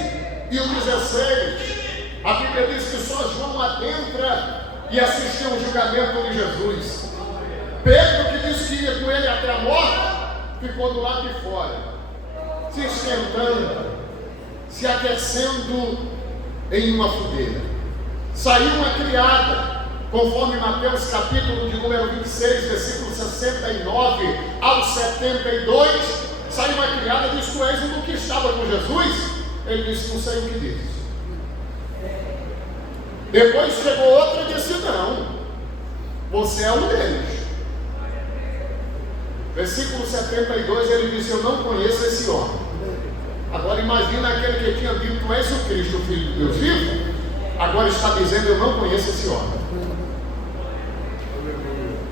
e o 16. A Bíblia diz que só João adentra e assistiu ao julgamento de Jesus. Pedro, que disse que ia com ele até a morte, ficou do lado de fora, se esquentando, se aquecendo em uma fogueira. Saiu uma criada, conforme Mateus capítulo de número 26, versículo 69 ao 72. Saiu uma criada e disse: tu és um do que estava com Jesus? Ele disse: não sei o que diz. Depois chegou outra e disse: não, você é um deles. Versículo 72, ele disse: eu não conheço esse homem. Agora imagina aquele que tinha dito: tu és o Cristo, o Filho de Deus vivo. Agora está dizendo: eu não conheço esse homem.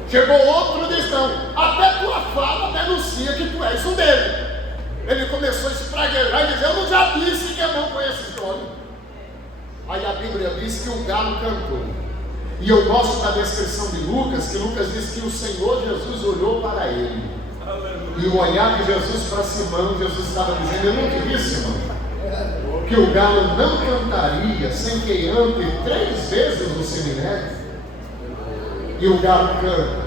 Chegou outro e disse: não, até tua fala denuncia que tu és um dele. Ele começou a espraguejar e dizer: eu não já disse que eu não conheço esse homem. Aí a Bíblia diz que o galo cantou. E eu gosto da descrição de Lucas, que Lucas diz que o Senhor Jesus olhou para ele. E o olhar de Jesus para Simão, Jesus estava dizendo: eu não te disse, Simão, que o galo não cantaria sem que ante 3 vezes no seminério? E o galo canta.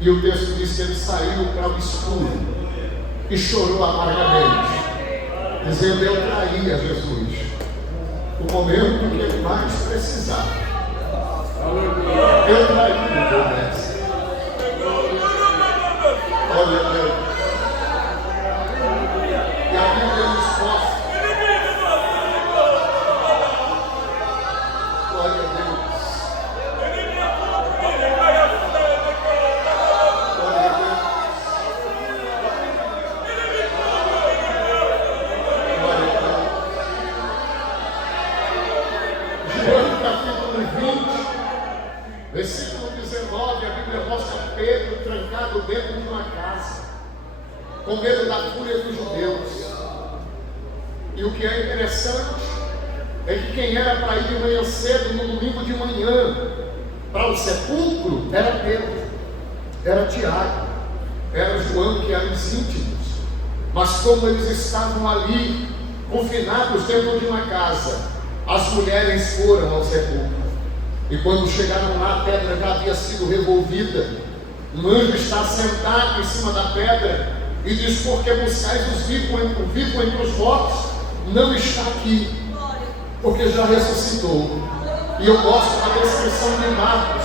E o texto diz que ele saiu para o escuro e chorou amargamente, dizendo: eu traí a Jesus o momento que ele mais precisava. Eu traí o meu mestre. Olha Deus. E a Bíblia nos mostra. Glória a Deus. Glória a Deus. Glória a Deus. João capítulo 20, versículo 19, a Bíblia mostra Pedro trancado dentro de uma casa, com medo da fúria dos judeus. E o que é interessante é que quem era para ir de manhã cedo, no domingo de manhã, para o sepulcro, era Pedro, era Tiago, era João, que eram os íntimos. Mas como eles estavam ali, confinados dentro de uma casa, as mulheres foram ao sepulcro. E quando chegaram lá, a pedra já havia sido revolvida. Um anjo está sentado em cima da pedra e diz: por que buscais os vivos entre os mortos? Não está aqui, porque já ressuscitou. E eu gosto da descrição de Marcos,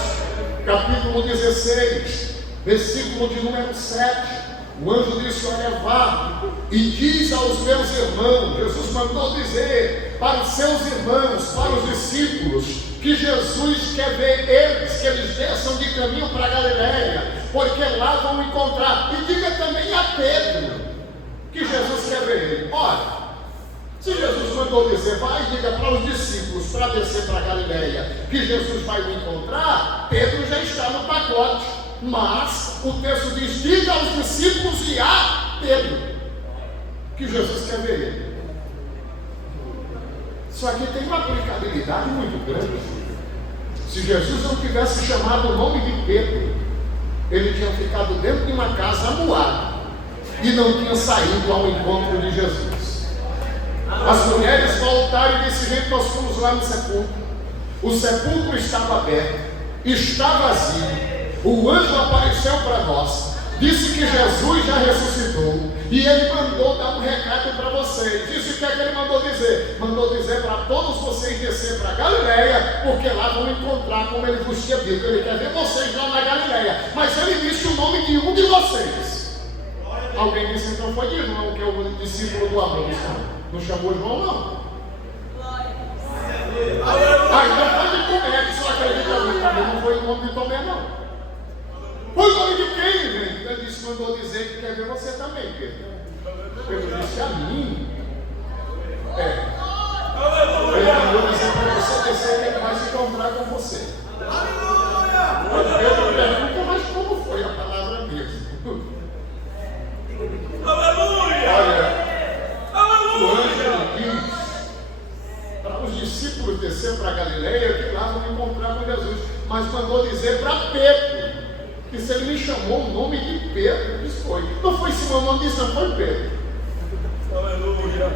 capítulo 16, versículo de número 7. O anjo disse: olha, vá e diz aos meus irmãos. Jesus mandou dizer para os seus irmãos, para os discípulos, que Jesus quer ver eles, que eles desçam de caminho para Galiléia, porque lá vão encontrar. E diga também a Pedro que Jesus quer ver ele. Olha, se Jesus mandou dizer: vai e diga para os discípulos para descer para Galiléia que Jesus vai o encontrar, Pedro já está no pacote. Mas o texto diz: diga aos discípulos e a Pedro que Jesus quer ver ele. Isso aqui tem uma aplicabilidade muito grande. Se Jesus não tivesse chamado o nome de Pedro, ele tinha ficado dentro de uma casa amuado e não tinha saído ao encontro de Jesus. As mulheres voltaram e disseram: gente, nós fomos lá no sepulcro. O sepulcro estava aberto, está vazio. O anjo apareceu para nós, disse que Jesus já ressuscitou e ele mandou dar um recado para vocês. Disse o que é que ele mandou dizer? Mandou dizer para todos vocês descer para Galiléia, porque lá vão encontrar, como ele vos tinha dito. Ele quer ver vocês lá na Galiléia, mas ele disse o nome de um de vocês. Alguém disse: então foi de João, que é o discípulo do amor. Não chamou João, não. Então foi de Tomé, que só acredita muito também. Não foi o nome de Tomé, não. Foi o nome de quem, gente? Ele disse: mandou dizer que quer ver você também, Pedro. Pedro disse: a mim? Ele mandou dizer para você descer, que ele vai se encontrar com você. Pedro pergunta: mas como foi a palavra mesmo? Olha, o anjo diz para os discípulos descer para Galiléia, que nome disso não foi Pedro. Aleluia.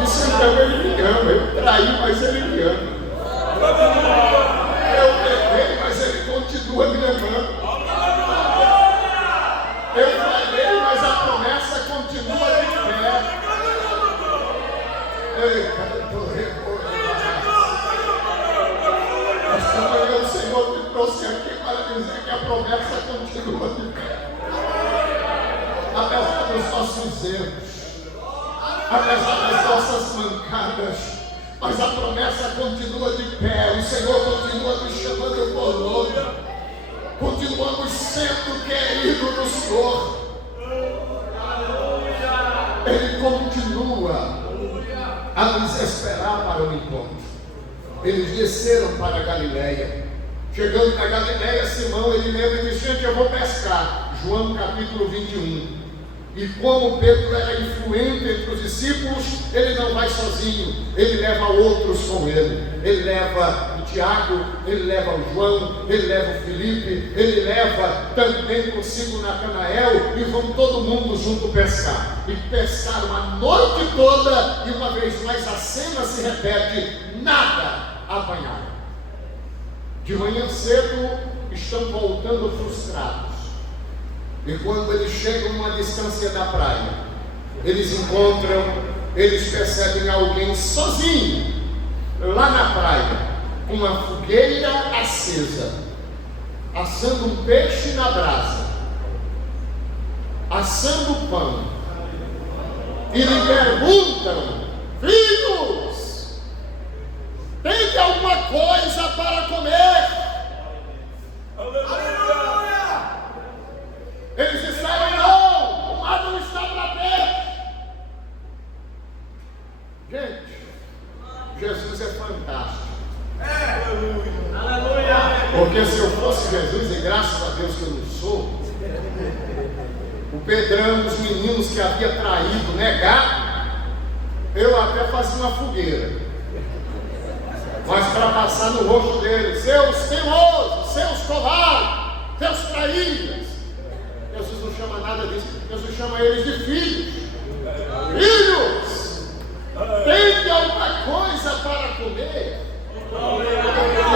Disse, então ele me ama. Eu traí, mas ele me ama. Eu peguei, mas ele continua me amando. Eu falhei, mas a promessa continua de pé. Esta manhã o Senhor me trouxe aqui para dizer que a promessa continua de pé. Apesar dos nossos erros, apesar das nossas mancadas, mas a promessa continua de pé. O Senhor continua nos chamando por nome. Continuamos sendo queridos do Senhor. Ele continua a nos esperar para o encontro. Eles desceram para a Galileia. Chegando na Galileia, Simão, ele mesmo disse, gente, eu vou pescar. João capítulo 21. E como Pedro era influente entre os discípulos, ele não vai sozinho, ele leva outros com ele. Ele leva o Tiago, ele leva o João, ele leva o Felipe, ele leva também consigo Natanael, e vão todo mundo junto pescar. E pescaram a noite toda, e uma vez mais a cena se repete, nada apanharam. De manhã cedo estão voltando frustrados. E quando eles chegam numa distância da praia, eles encontram, eles percebem alguém sozinho, lá na praia, com uma fogueira acesa, assando um peixe na brasa, assando pão. E lhe perguntam, filhos, tem alguma coisa para comer? Aleluia. Eles disseram, não, o mar não está para peixe. Gente, Jesus é fantástico. Aleluia. Porque se eu fosse Jesus, e graças a Deus que eu não sou, o Pedrão, os meninos que havia traído, negado, eu até fazia uma fogueira. Mas para passar no rosto deles, seus teimosos, seus covardes, seus traíras. Jesus não chama nada disso. Jesus chama eles de filhos. Filhos, tem alguma coisa para comer? E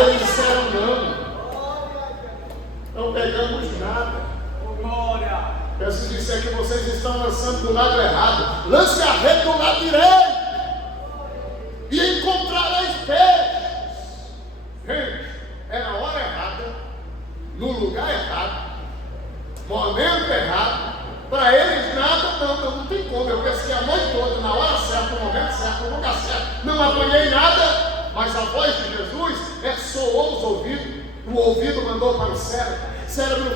eles disseram não pegamos nada. Jesus disse é que vocês estão lançando do lado errado. Lance a rede do lado direito e encontrareis peixes. Gente, era a hora errada, no lugar errado, momento errado. Para eles nada, não tem como. Eu pesquei a noite toda, na hora certa, no momento certo, no lugar certo, não apanhei nada, mas a voz de Jesus soou os ouvidos. O ouvido mandou para o cérebro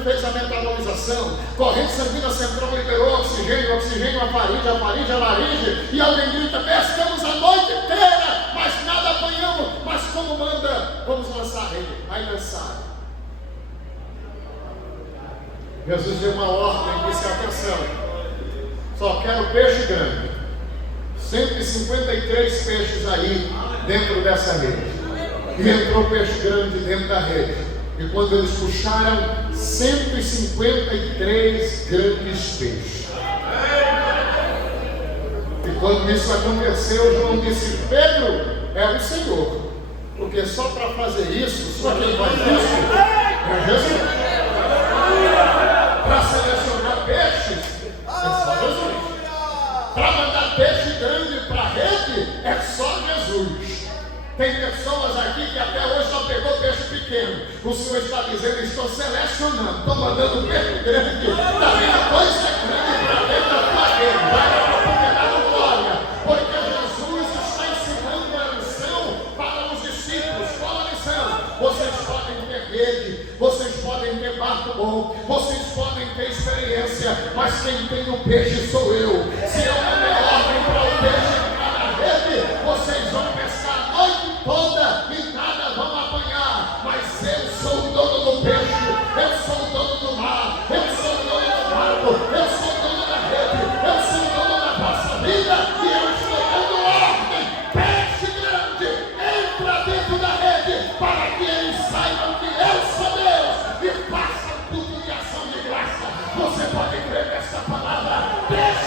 fez a metabolização, corrente sanguínea central liberou oxigênio à faringe, à laringe, e alguém grita, pescamos a noite inteira, mas nada apanhamos, mas como manda, vamos lançar a rede. Aí lançaram. Jesus deu uma ordem, disse, atenção, só quero peixe grande, 153 peixes aí dentro dessa rede. E entrou peixe grande dentro da rede. E quando eles puxaram, 153 grandes peixes. E quando isso aconteceu, João disse, Pedro é o Senhor. Porque só para fazer isso, só quem faz isso é Jesus. Para selecionar peixes, é só Jesus. Para mandar peixe grande para a rede, é só Jesus. Tem pessoas aqui que até hoje só pegou peixe pequeno. O Senhor está dizendo, estou selecionando, estou mandando peixe grande. Está vendo coisa grande para dentro da tua rede. Vai para a propriedade glória. Porque Jesus está ensinando a lição para os discípulos. Qual a lição? Vocês podem ter rede, vocês podem ter barco bom, vocês podem ter experiência, mas quem tem o peixe sou eu. Se eu não der ordem para o peixe entrar na rede, vocês vão pescar a noite toda e nada vão apanhar. Mas eu sou o dono do peixe, eu sou o dono do mar, eu sou o dono do barco, eu sou o dono da rede, eu sou o dono da vossa vida e eu estou dando ordem. Peixe grande, entra dentro da rede para que eles saibam que eu sou Deus e façam tudo de ação de graça. Você pode crer nesta palavra? Peixe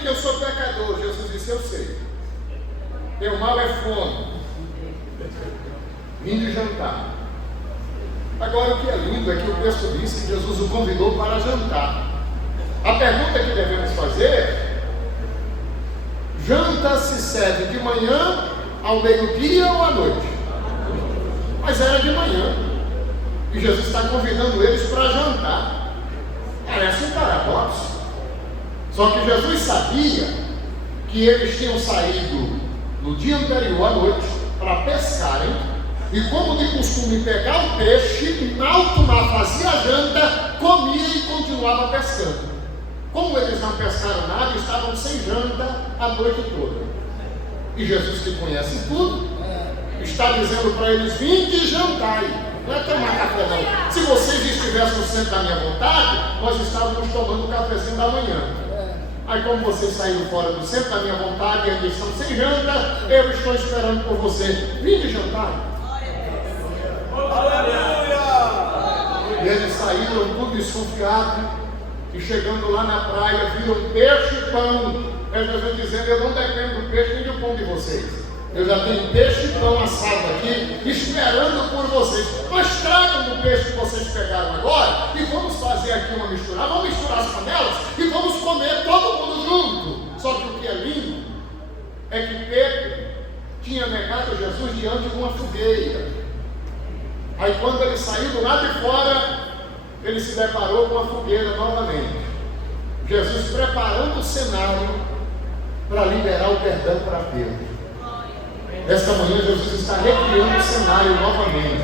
que eu sou pecador. Jesus disse: eu sei. Teu mal é fome. Vim de jantar. Agora, o que é lindo é que o texto diz que Jesus o convidou para jantar. A pergunta que devemos fazer é: janta se serve de manhã, ao meio-dia ou à noite? Mas era de manhã. E Jesus está convidando eles para jantar. Parece um paradoxo. Só que Jesus sabia que eles tinham saído no dia anterior à noite para pescarem. E como de costume pegar o peixe, no alto mar fazia a janta, comia e continuava pescando. Como eles não pescaram nada, estavam sem janta a noite toda. E Jesus, que conhece tudo, está dizendo para eles: vinde e jantai. Não é tomar café não. Se vocês estivessem no centro da minha vontade, nós estávamos tomando o cafezinho da manhã. Aí, como vocês saíram fora do centro da minha vontade e eles estão sem janta, eu estou esperando por você. Vinde e jantai. E eles saíram tudo desconfiado. E chegando lá na praia, viram peixe e pão. É Jesus dizendo: eu não dependo do peixe nem do pão de vocês. Eu já tenho peixe e pão assado aqui, esperando por vocês. Mas tragam do peixe que vocês pegaram agora e vamos fazer aqui uma mistura. Vamos misturar as panelas e vamos comer todo mundo junto. Só que o que é lindo é que Pedro tinha negado Jesus diante de uma fogueira. Aí, quando ele saiu do lado de fora, ele se deparou com a fogueira novamente. Jesus preparando o cenário para liberar o perdão para Pedro. Esta manhã Jesus está recriando o cenário novamente.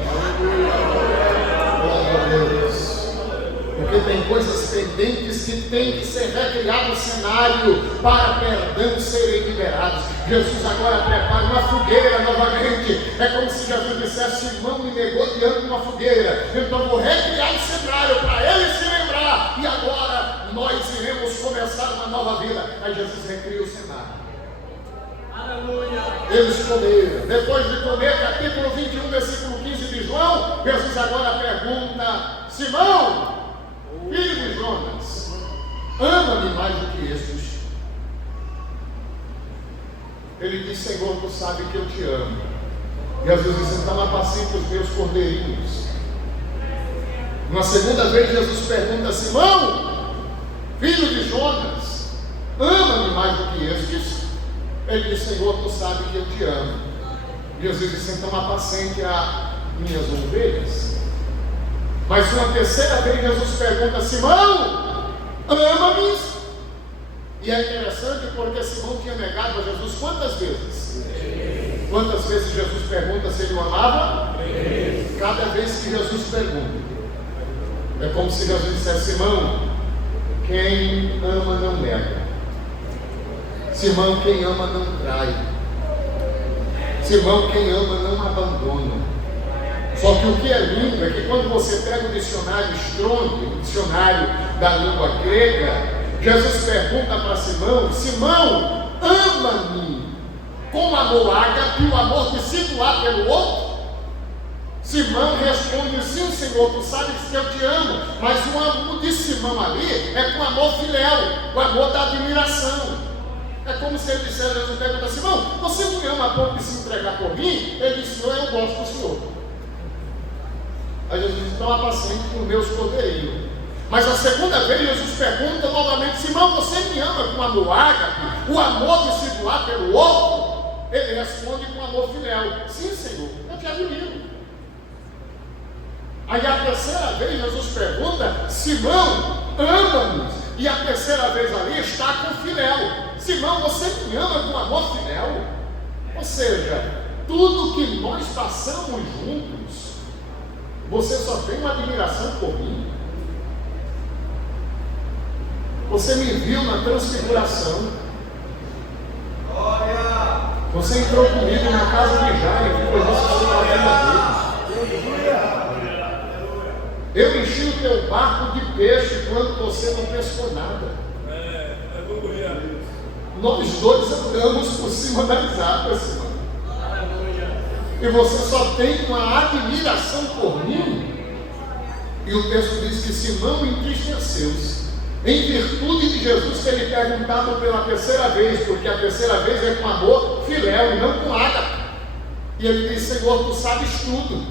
Glória a Deus. Porque tem coisas pendentes que tem que ser recriado o cenário para perdão serem liberados. Jesus agora prepara uma fogueira novamente. É como se Jesus dissesse: Simão me negou diante de uma fogueira. Então vou recriar o cenário para ele se lembrar. E agora nós iremos começar uma nova vida. Aí Jesus recria o cenário. Aleluia. Eles comeram. Depois de comer, capítulo 21, versículo 15 de João, Jesus agora pergunta: Simão, filho de Jonas, ama-me mais do que estes? Ele diz: Senhor, tu sabe que eu te amo. Jesus diz: então apacenta os meus cordeirinhos. Uma segunda vez Jesus pergunta: Simão, filho de Jonas, ama-me mais do que estes? Ele diz: Senhor, tu sabe que eu te amo. Jesus disse: então apacente as minhas ovelhas. Mas uma terceira vez Jesus pergunta: Simão, ama-me? E é interessante porque Simão tinha negado a Jesus quantas vezes? Quantas vezes Jesus pergunta se ele o amava? Cada vez que Jesus pergunta, é como se Jesus dissesse: Simão, quem ama não nega. Simão, quem ama não trai. Simão, quem ama não abandona. Só que o que é lindo é que quando você pega o dicionário Strong, o dicionário da língua grega, Jesus pergunta para Simão: Simão, ama-me com amor ágape, o amor de se doar pelo outro? Simão responde: sim, Senhor, tu sabes que eu te amo. Mas o amor de Simão ali é com amor filial, o amor da admiração. É como se ele dissesse: Jesus pergunta: Simão, você me ama a ponto de se entregar por mim? Ele disse: Senhor, eu gosto do Senhor. Aí Jesus diz: então apacente os meus cordeirinhos. Mas a segunda vez Jesus pergunta novamente: Simão, você me ama com amor ágape, o amor de se doar pelo outro? Ele responde com amor filial: sim, Senhor, eu te admiro. Aí a terceira vez Jesus pergunta: Simão, ama-me? E a terceira vez ali está com filial: Simão, você me ama com amor filial? Ou seja, tudo que nós passamos juntos, você só tem uma admiração por mim. Você me viu na transfiguração. Você entrou comigo na casa de Jairo, que foi ressuscitar a vida dele. Eu enchi o teu barco de peixe quando você não pescou nada. Nós dois andamos por cima das águas, Senhor. E você só tem uma admiração por mim. E o texto diz que Simão entristeceu-se. em virtude de Jesus ter perguntado pela terceira vez, porque a terceira vez é com amor filéu e não com ágape. E ele disse: Senhor, tu sabes tudo,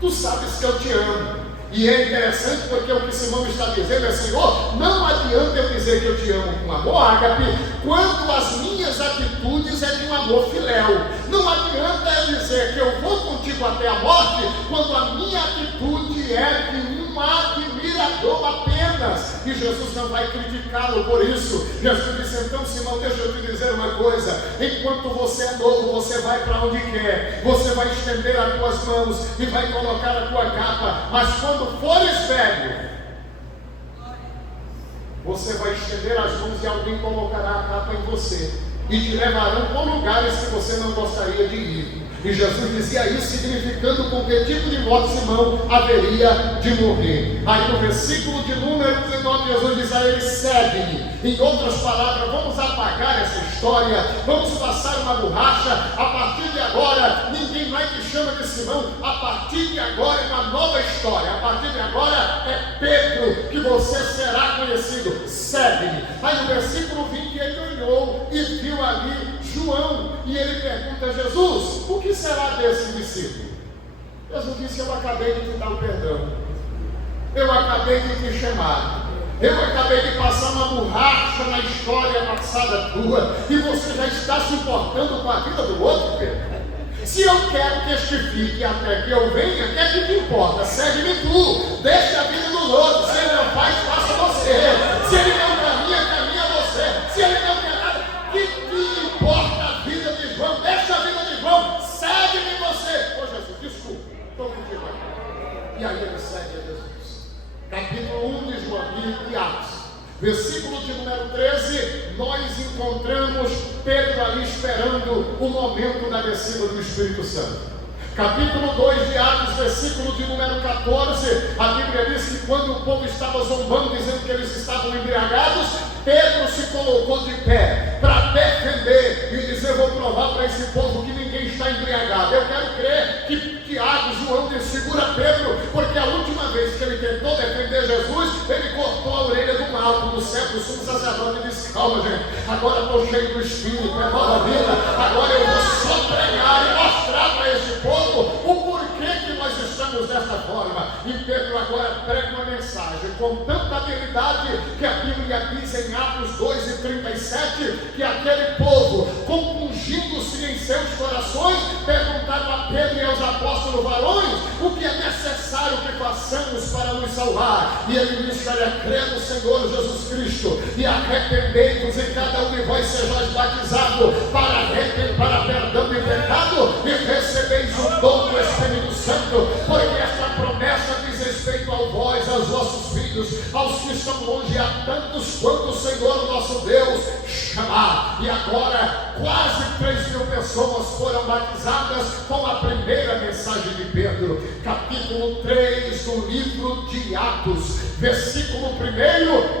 tu sabes que eu te amo. E é interessante porque o que Simão está dizendo é: Senhor, não adianta eu dizer que eu te amo com amor ágape, quando as minhas atitudes é de um amor filéu. Não adianta eu dizer que eu vou contigo até a morte, quando a minha atitude é de um admirador apenas. E Jesus não vai criticá-lo por isso. Jesus disse: então, Simão, deixa eu te dizer uma coisa: enquanto você é novo, você vai para onde quer, você vai estender as tuas mãos e vai colocar a tua capa, mas quando fores velho, você vai estender as mãos e alguém colocará a capa em você e te levarão por lugares que você não gostaria de ir. E Jesus dizia isso significando com que tipo de morte Simão haveria de morrer. Aí no versículo de número 19, Jesus diz a ele: segue-me. Em outras palavras, vamos apagar essa história, vamos passar uma borracha. A partir de agora, ninguém mais te chama de Simão. A partir de agora é uma nova história. A partir de agora é Pedro que você será conhecido. Segue-me. Aí no versículo 20, ele olhou e viu ali João, e ele pergunta a Jesus: o que será desse discípulo? Jesus disse: eu acabei de te dar o perdão, eu acabei de te chamar, eu acabei de passar uma borracha na história passada tua, e você já está se importando com a vida do outro, Pedro. Se eu quero que este fique até que eu venha, o que é que te importa? Segue-me tu, deixa a vida dos outros. Se ele não faz, faça você. Se ele não caminha, caminha você. Se ele não quer nada, que te importa a vida de João? Deixa a vida de João, segue-me você. Ô Jesus, desculpa, estou contigo aqui. E aí ele segue a Jesus. Capítulo 1 de João e Atos. Versículo de número 13, nós encontramos Pedro ali esperando o momento da descida do Espírito Santo. Capítulo 2 de Atos, versículo de número 14, a Bíblia diz que quando o povo estava zombando, dizendo que eles estavam embriagados, Pedro se colocou de pé para defender e dizer: vou provar para esse povo que ninguém está embriagado. Eu quero crer que Tiago, João disse: segura Pedro, porque a última vez que ele tentou defender Jesus, ele cortou a orelha do malco do século. O sumo sacerdote disse: calma, gente, agora estou cheio do Espírito, é nova vida, agora eu vou só pregar e mostrar para esse povo o porquê que nós estamos dessa forma. E Pedro agora prega uma mensagem com tanta habilidade que a Bíblia diz em Atos 2:37 que aquele povo, compungindo-se em seus corações, perguntaram a Pedro e aos apóstolos: varões, o que é necessário que façamos para nos salvar? E ele disse: olha, crê no Senhor Jesus Cristo e arrependei-vos, e cada um de vós sejais batizado para perdão de pecado, e recebeis o dom do Espírito Santo, porque esta promessa diz respeito a vós, aos vossos filhos, aos que estão longe, a tantos quanto o Senhor, o nosso Deus, chamar. E agora quase 3.000 pessoas foram batizadas com a primeira mensagem de Pedro. Capítulo 3 do livro de Atos, versículo 1,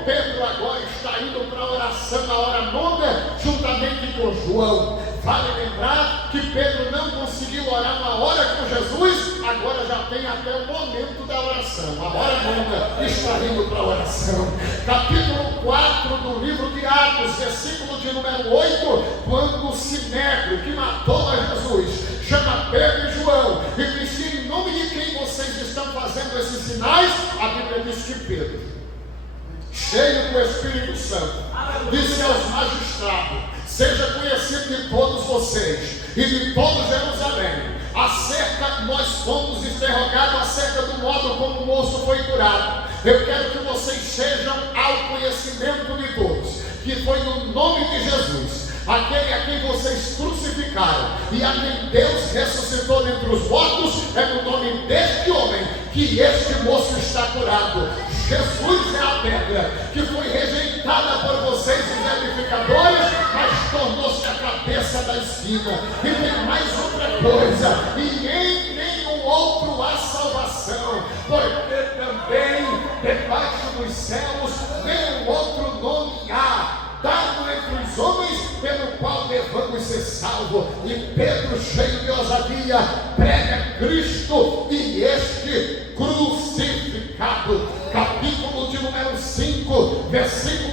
Pedro agora está indo para a oração, a hora nona, juntamente com João. Vale lembrar que Pedro não conseguiu orar uma hora com Jesus, agora já tem até o momento da oração. A hora nona está indo para a oração. Capítulo 4 do livro de Atos, versículo de número 8, quando o Sinédrio, que matou a Jesus, chama Pedro e João e diz: em nome de quem vocês estão fazendo esses sinais? A Bíblia diz que Pedro, cheio do Espírito Santo, disse aos magistrados: seja conhecido de todos vocês e de todo Jerusalém, nós fomos interrogados acerca do modo como o moço foi curado. Eu quero que vocês sejam ao conhecimento de todos, que foi no nome de Jesus, aquele a quem vocês crucificaram e a quem Deus ressuscitou dentre os mortos, é no nome deste homem que este moço está curado. Jesus é a pedra que foi rejeitada por vocês, os edificadores, mas tornou-se a cabeça da esquina. E tem mais outra coisa: e em nenhum outro há salvação, porque também debaixo dos céus nenhum outro nome há dado entre os homens pelo qual devamos ser salvos. E Pedro, cheio de ousadia, prega Cristo e este crucificado. Capítulo de número 5, versículo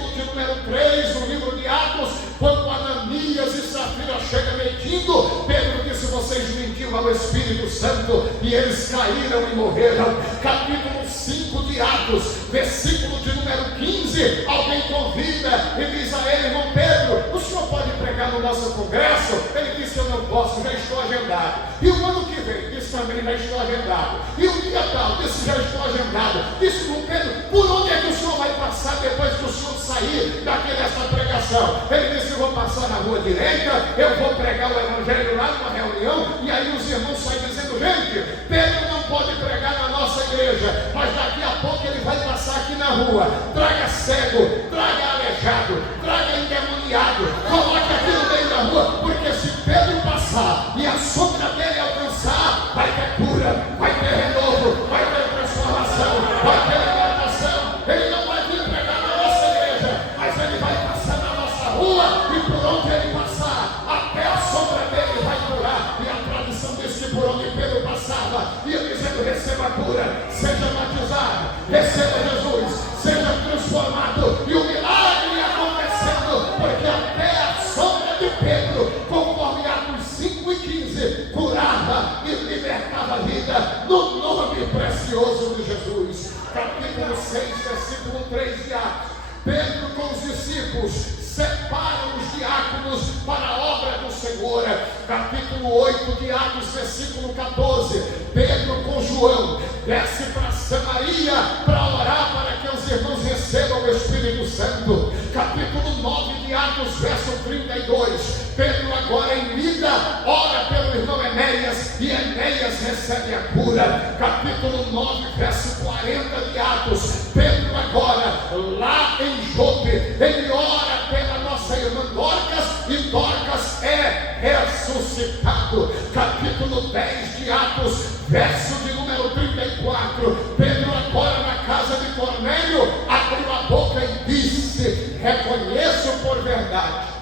já chega mentindo. Pedro disse: vocês mentiram ao Espírito Santo e eles caíram e morreram. Capítulo 5 de Atos, versículo de número 15, alguém convida e diz a ele: irmão Pedro, o senhor pode pregar no nosso congresso? Ele disse: eu não posso, já estou agendado. E o ano que vem? Disse: também já estou agendado. E o dia tal? Disse: já estou agendado. Disse: irmão Pedro, por onde é que o senhor vai passar depois que o senhor sair daqui desta pregação? Ele disse: eu vou passar na rua direita, eu vou pregar o evangelho lá numa reunião. E aí os irmãos saem dizendo: gente, Pedro não pode pregar na nossa igreja, mas daqui a pouco ele vai passar aqui na rua. Traga cego, traga aleijado, traga endemoniado, coloque aqui no meio da rua, porque se Pedro passar e a sombra dele alcançar, vai ter cura, vai ter renovo, vai ter transformação, vai ter libertação. Ele não vai vir pregar na nossa igreja, mas ele vai passar na nossa rua, e por onde ele passar, até a sombra dele vai curar. E a tradição diz que por onde Pedro passava, ia dizendo: receba a cura, seja batizado, receba Jesus, seja transformado. E o milagre ia acontecendo, porque até a sombra de Pedro, conforme Atos 5:15, curava e libertava a vida no nome precioso de Jesus. Capítulo 6, versículo 3 de Atos. Pedro com os discípulos separam os diáconos para a obra do Senhor. Capítulo 8 de Atos, versículo 14. Pedro com João desce para Samaria para orar para que os irmãos recebam o Espírito Santo. Capítulo 9 de Atos, verso 32. Pedro agora em Lida ora pelo irmão Enéas e Enéas recebe a cura. Capítulo 9, verso 40 de Atos. Pedro agora lá em Jope, ele ora pela nossa irmã Dorcas e Dorcas é ressuscitado. Capítulo 10 de Atos, verso de número 34. Pedro agora na casa de Cornélio abriu a boca e disse: reconheço por verdade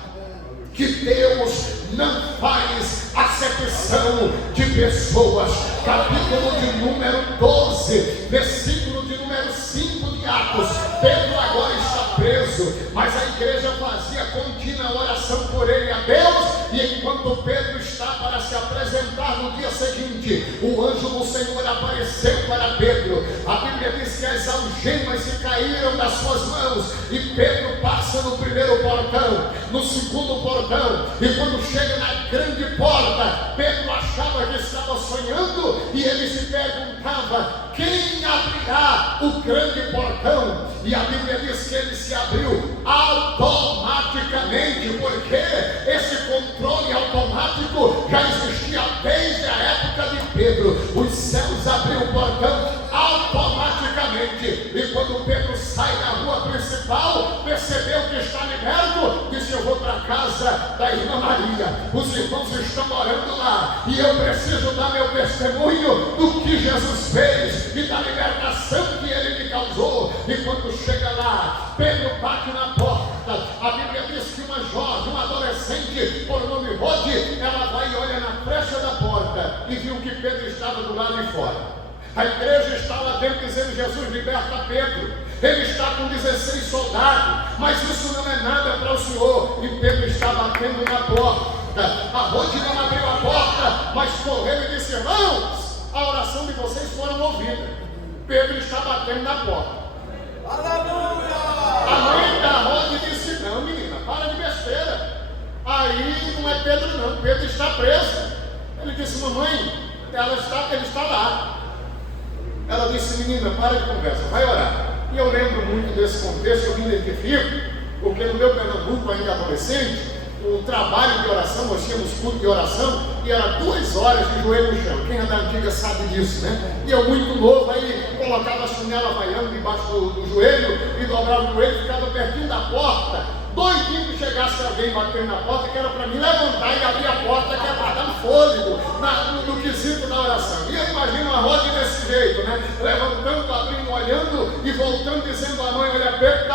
que Deus não faz acepção de pessoas. Capítulo de número 12, versículo de número 5 de Atos. Pedro agora está preso, mas a igreja fazia contínua oração por ele a Deus. E enquanto Pedro está para se apresentar no dia seguinte, o anjo do Senhor apareceu para Pedro. A Bíblia diz que as algemas se caíram das suas mãos e Pedro passa no primeiro portão, no segundo portão, e quando chega na grande porta, Pedro achava que estava sonhando e ele se perguntava: quem abrirá o grande portão? E a Bíblia diz que ele se abriu automaticamente, porque esse controle automático já existia desde a época de Pedro. Os céus abriram o portão automaticamente, e quando Pedro sai na rua principal, percebeu que está liberto, disse: eu vou para a casa da irmã Maria, os irmãos estão orando lá, e eu preciso dar meu testemunho do que Jesus fez e da libertação que ele me causou. E quando chega lá, Pedro bate na porta. A Bíblia diz que uma jovem, uma adolescente por nome Rode, ela vai e olha na brecha da porta e viu que Pedro estava do lado de fora. A igreja está lá dentro dizendo: Jesus, liberta Pedro. Ele está com 16 soldados, mas isso não é nada para o Senhor. E Pedro está batendo na porta. A Rode não abriu a porta, mas correu e disse: irmãos, a oração de vocês foram ouvidas. Pedro está batendo na porta. Aleluia! A mãe da Rode disse: não, menina, para de besteira. Aí não é Pedro não, Pedro está preso. Ele disse: mamãe, ele está lá. Ela disse: menina, para de conversa, vai orar. E eu lembro muito desse contexto, eu me identifico, porque no meu Pernambuco, ainda adolescente, o trabalho de oração, nós tínhamos culto de oração, e era 2 horas de joelho no chão. Quem é da antiga sabe disso, né? E eu muito novo, aí colocava a chinela havaiana debaixo do joelho, e dobrava o joelho, ficava pertinho da porta, doidinho que chegasse alguém batendo na porta, que era para mim levantar e abrir a porta, que é para dar um fôlego no quesito da oração. E eu imagino a Rode desse jeito, né? Levantando, abrindo, olhando e voltando, dizendo à mãe: olha, Pedro está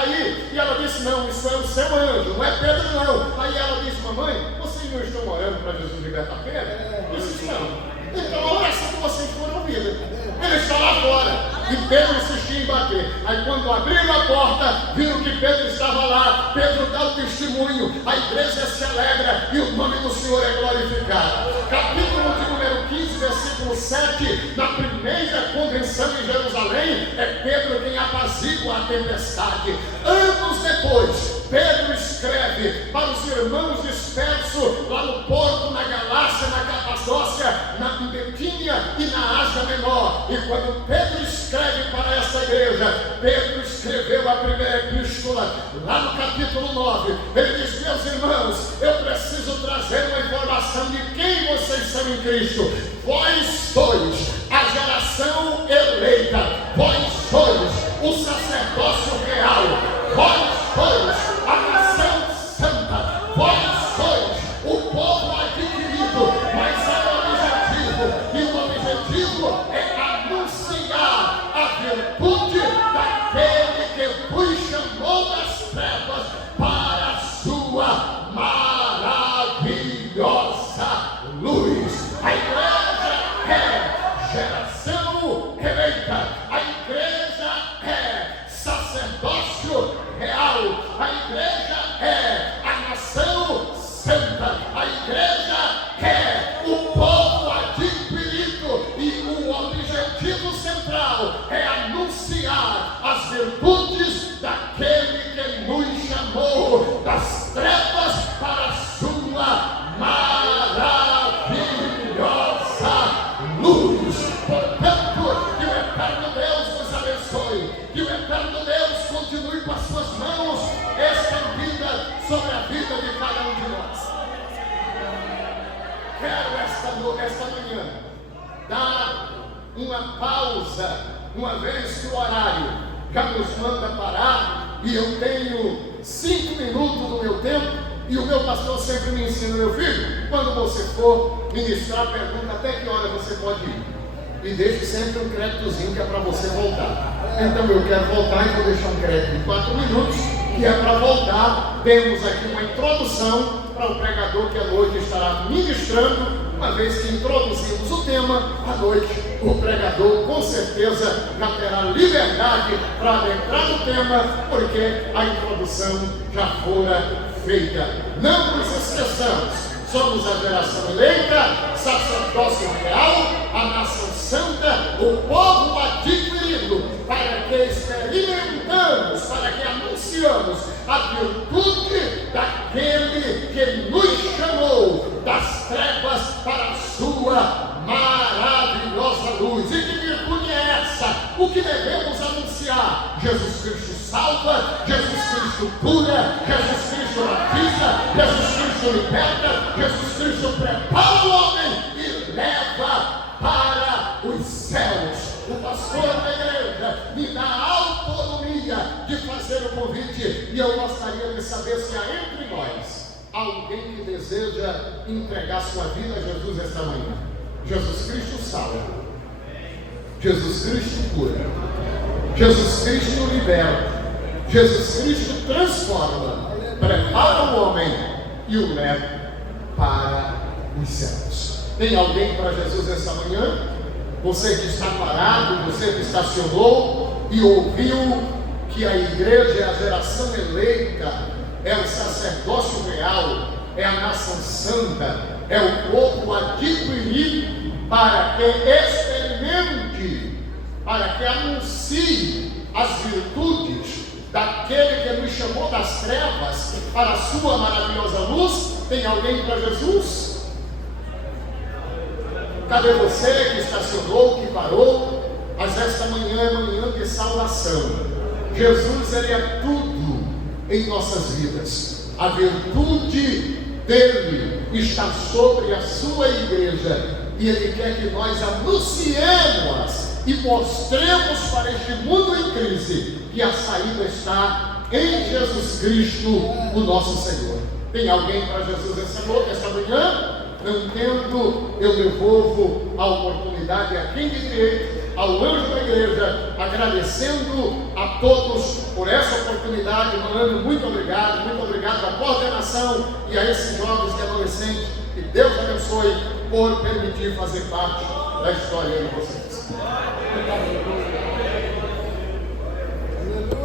aí. E ela disse: não, isso é o seu anjo, não é Pedro não. Aí ela disse: mamãe, vocês não estão orando para Jesus libertar Pedro? Disse: não. Então a oração que vocês foram ouvidas. Ele está lá fora. E Pedro insistia vim bater. Aí quando abriram a porta, viram que Pedro estava lá. Pedro dá o testemunho, a igreja se alegra e o nome do Senhor é glorificado. Capítulo de número 15, versículo 7, na primeira convenção em Jerusalém, é Pedro quem apazigua a tempestade. Anos depois, Pedro escreve para os irmãos dispersos lá no Porto, na Galácia, na Capadócia, na Bitínia e na Ásia Menor. E quando Pedro escreve para essa igreja, Pedro escreveu a primeira epístola, lá no capítulo 9. Ele diz: meus irmãos, eu preciso trazer uma informação de quem vocês são em Cristo. Vós sois a geração eleita, vós sois o sacerdócio real, vós sois a nação santa, vós sois o povo adquirido, mas há um objetivo, e o objetivo é anunciar a virtude daquele que vos chamou das trevas para a sua maravilhosa luz. A igreja é geração eleita, a igreja é sacerdócio real, a igreja é a nação santa, a igreja é o povo adquirido, e o objetivo central é anunciar as virtudes daquele que nos chamou das trevas para a sua maravilhosa luz. Portanto, que o eterno Deus nos abençoe, que o eterno Deus continue com as suas mãos estendida sobre a vida de cada um de nós. Quero esta manhã dar uma pausa, uma vez que o horário já nos manda parar, e eu tenho 5 minutos do meu tempo, e o meu pastor sempre me ensina: meu filho, quando você for ministrar, pergunta até que hora você pode ir, e deixe sempre um créditozinho que é para você voltar. Então eu quero voltar e vou deixar um crédito de 4 minutos, que é para voltar. Temos aqui uma introdução para o pregador que à noite estará ministrando. Uma vez que introduzimos o tema, à noite o pregador com certeza já terá liberdade para adentrar no tema, porque a introdução já fora feita. Não nos esqueçamos, somos a geração eleita, sacerdócio real, a nação santa, o povo adquirido, para que experimentamos, para que anunciamos a virtude daquele que nos chamou das trevas para a sua maravilhosa luz. E que virtude é essa? O que devemos anunciar? Jesus Cristo salva, Jesus Cristo cura, Jesus Cristo batiza, Jesus Cristo liberta, Jesus Cristo prepara o homem e leva para os céus. O pastor da igreja me dá a autonomia de fazer o convite, e eu gostaria de saber se há entre nós alguém que deseja entregar sua vida a Jesus esta manhã. Jesus Cristo salva, Jesus Cristo cura, Jesus Cristo liberta, Jesus Cristo transforma, prepara o homem e o leva para os céus. Tem alguém para Jesus esta manhã? Você que está parado, você que estacionou e ouviu que a igreja é a geração eleita, é o sacerdócio real, é a nação santa, é o povo adquirido, para que experimente, para que anuncie as virtudes daquele que nos chamou das trevas para a sua maravilhosa luz. Tem alguém para Jesus? Cadê você que estacionou, que parou? Mas esta manhã é manhã de salvação. Jesus, ele é tudo em nossas vidas. A virtude dele está sobre a sua igreja, e ele quer que nós anunciemos e mostremos para este mundo em crise que a saída está em Jesus Cristo, o nosso Senhor. Tem alguém para Jesus esta manhã? Não tendo, eu devolvo a oportunidade a quem de direito, ao anjo da igreja, agradecendo a todos por essa oportunidade, falando muito obrigado à coordenação e a esses jovens e adolescentes, que Deus abençoe por permitir fazer parte da história de vocês. Aleluia.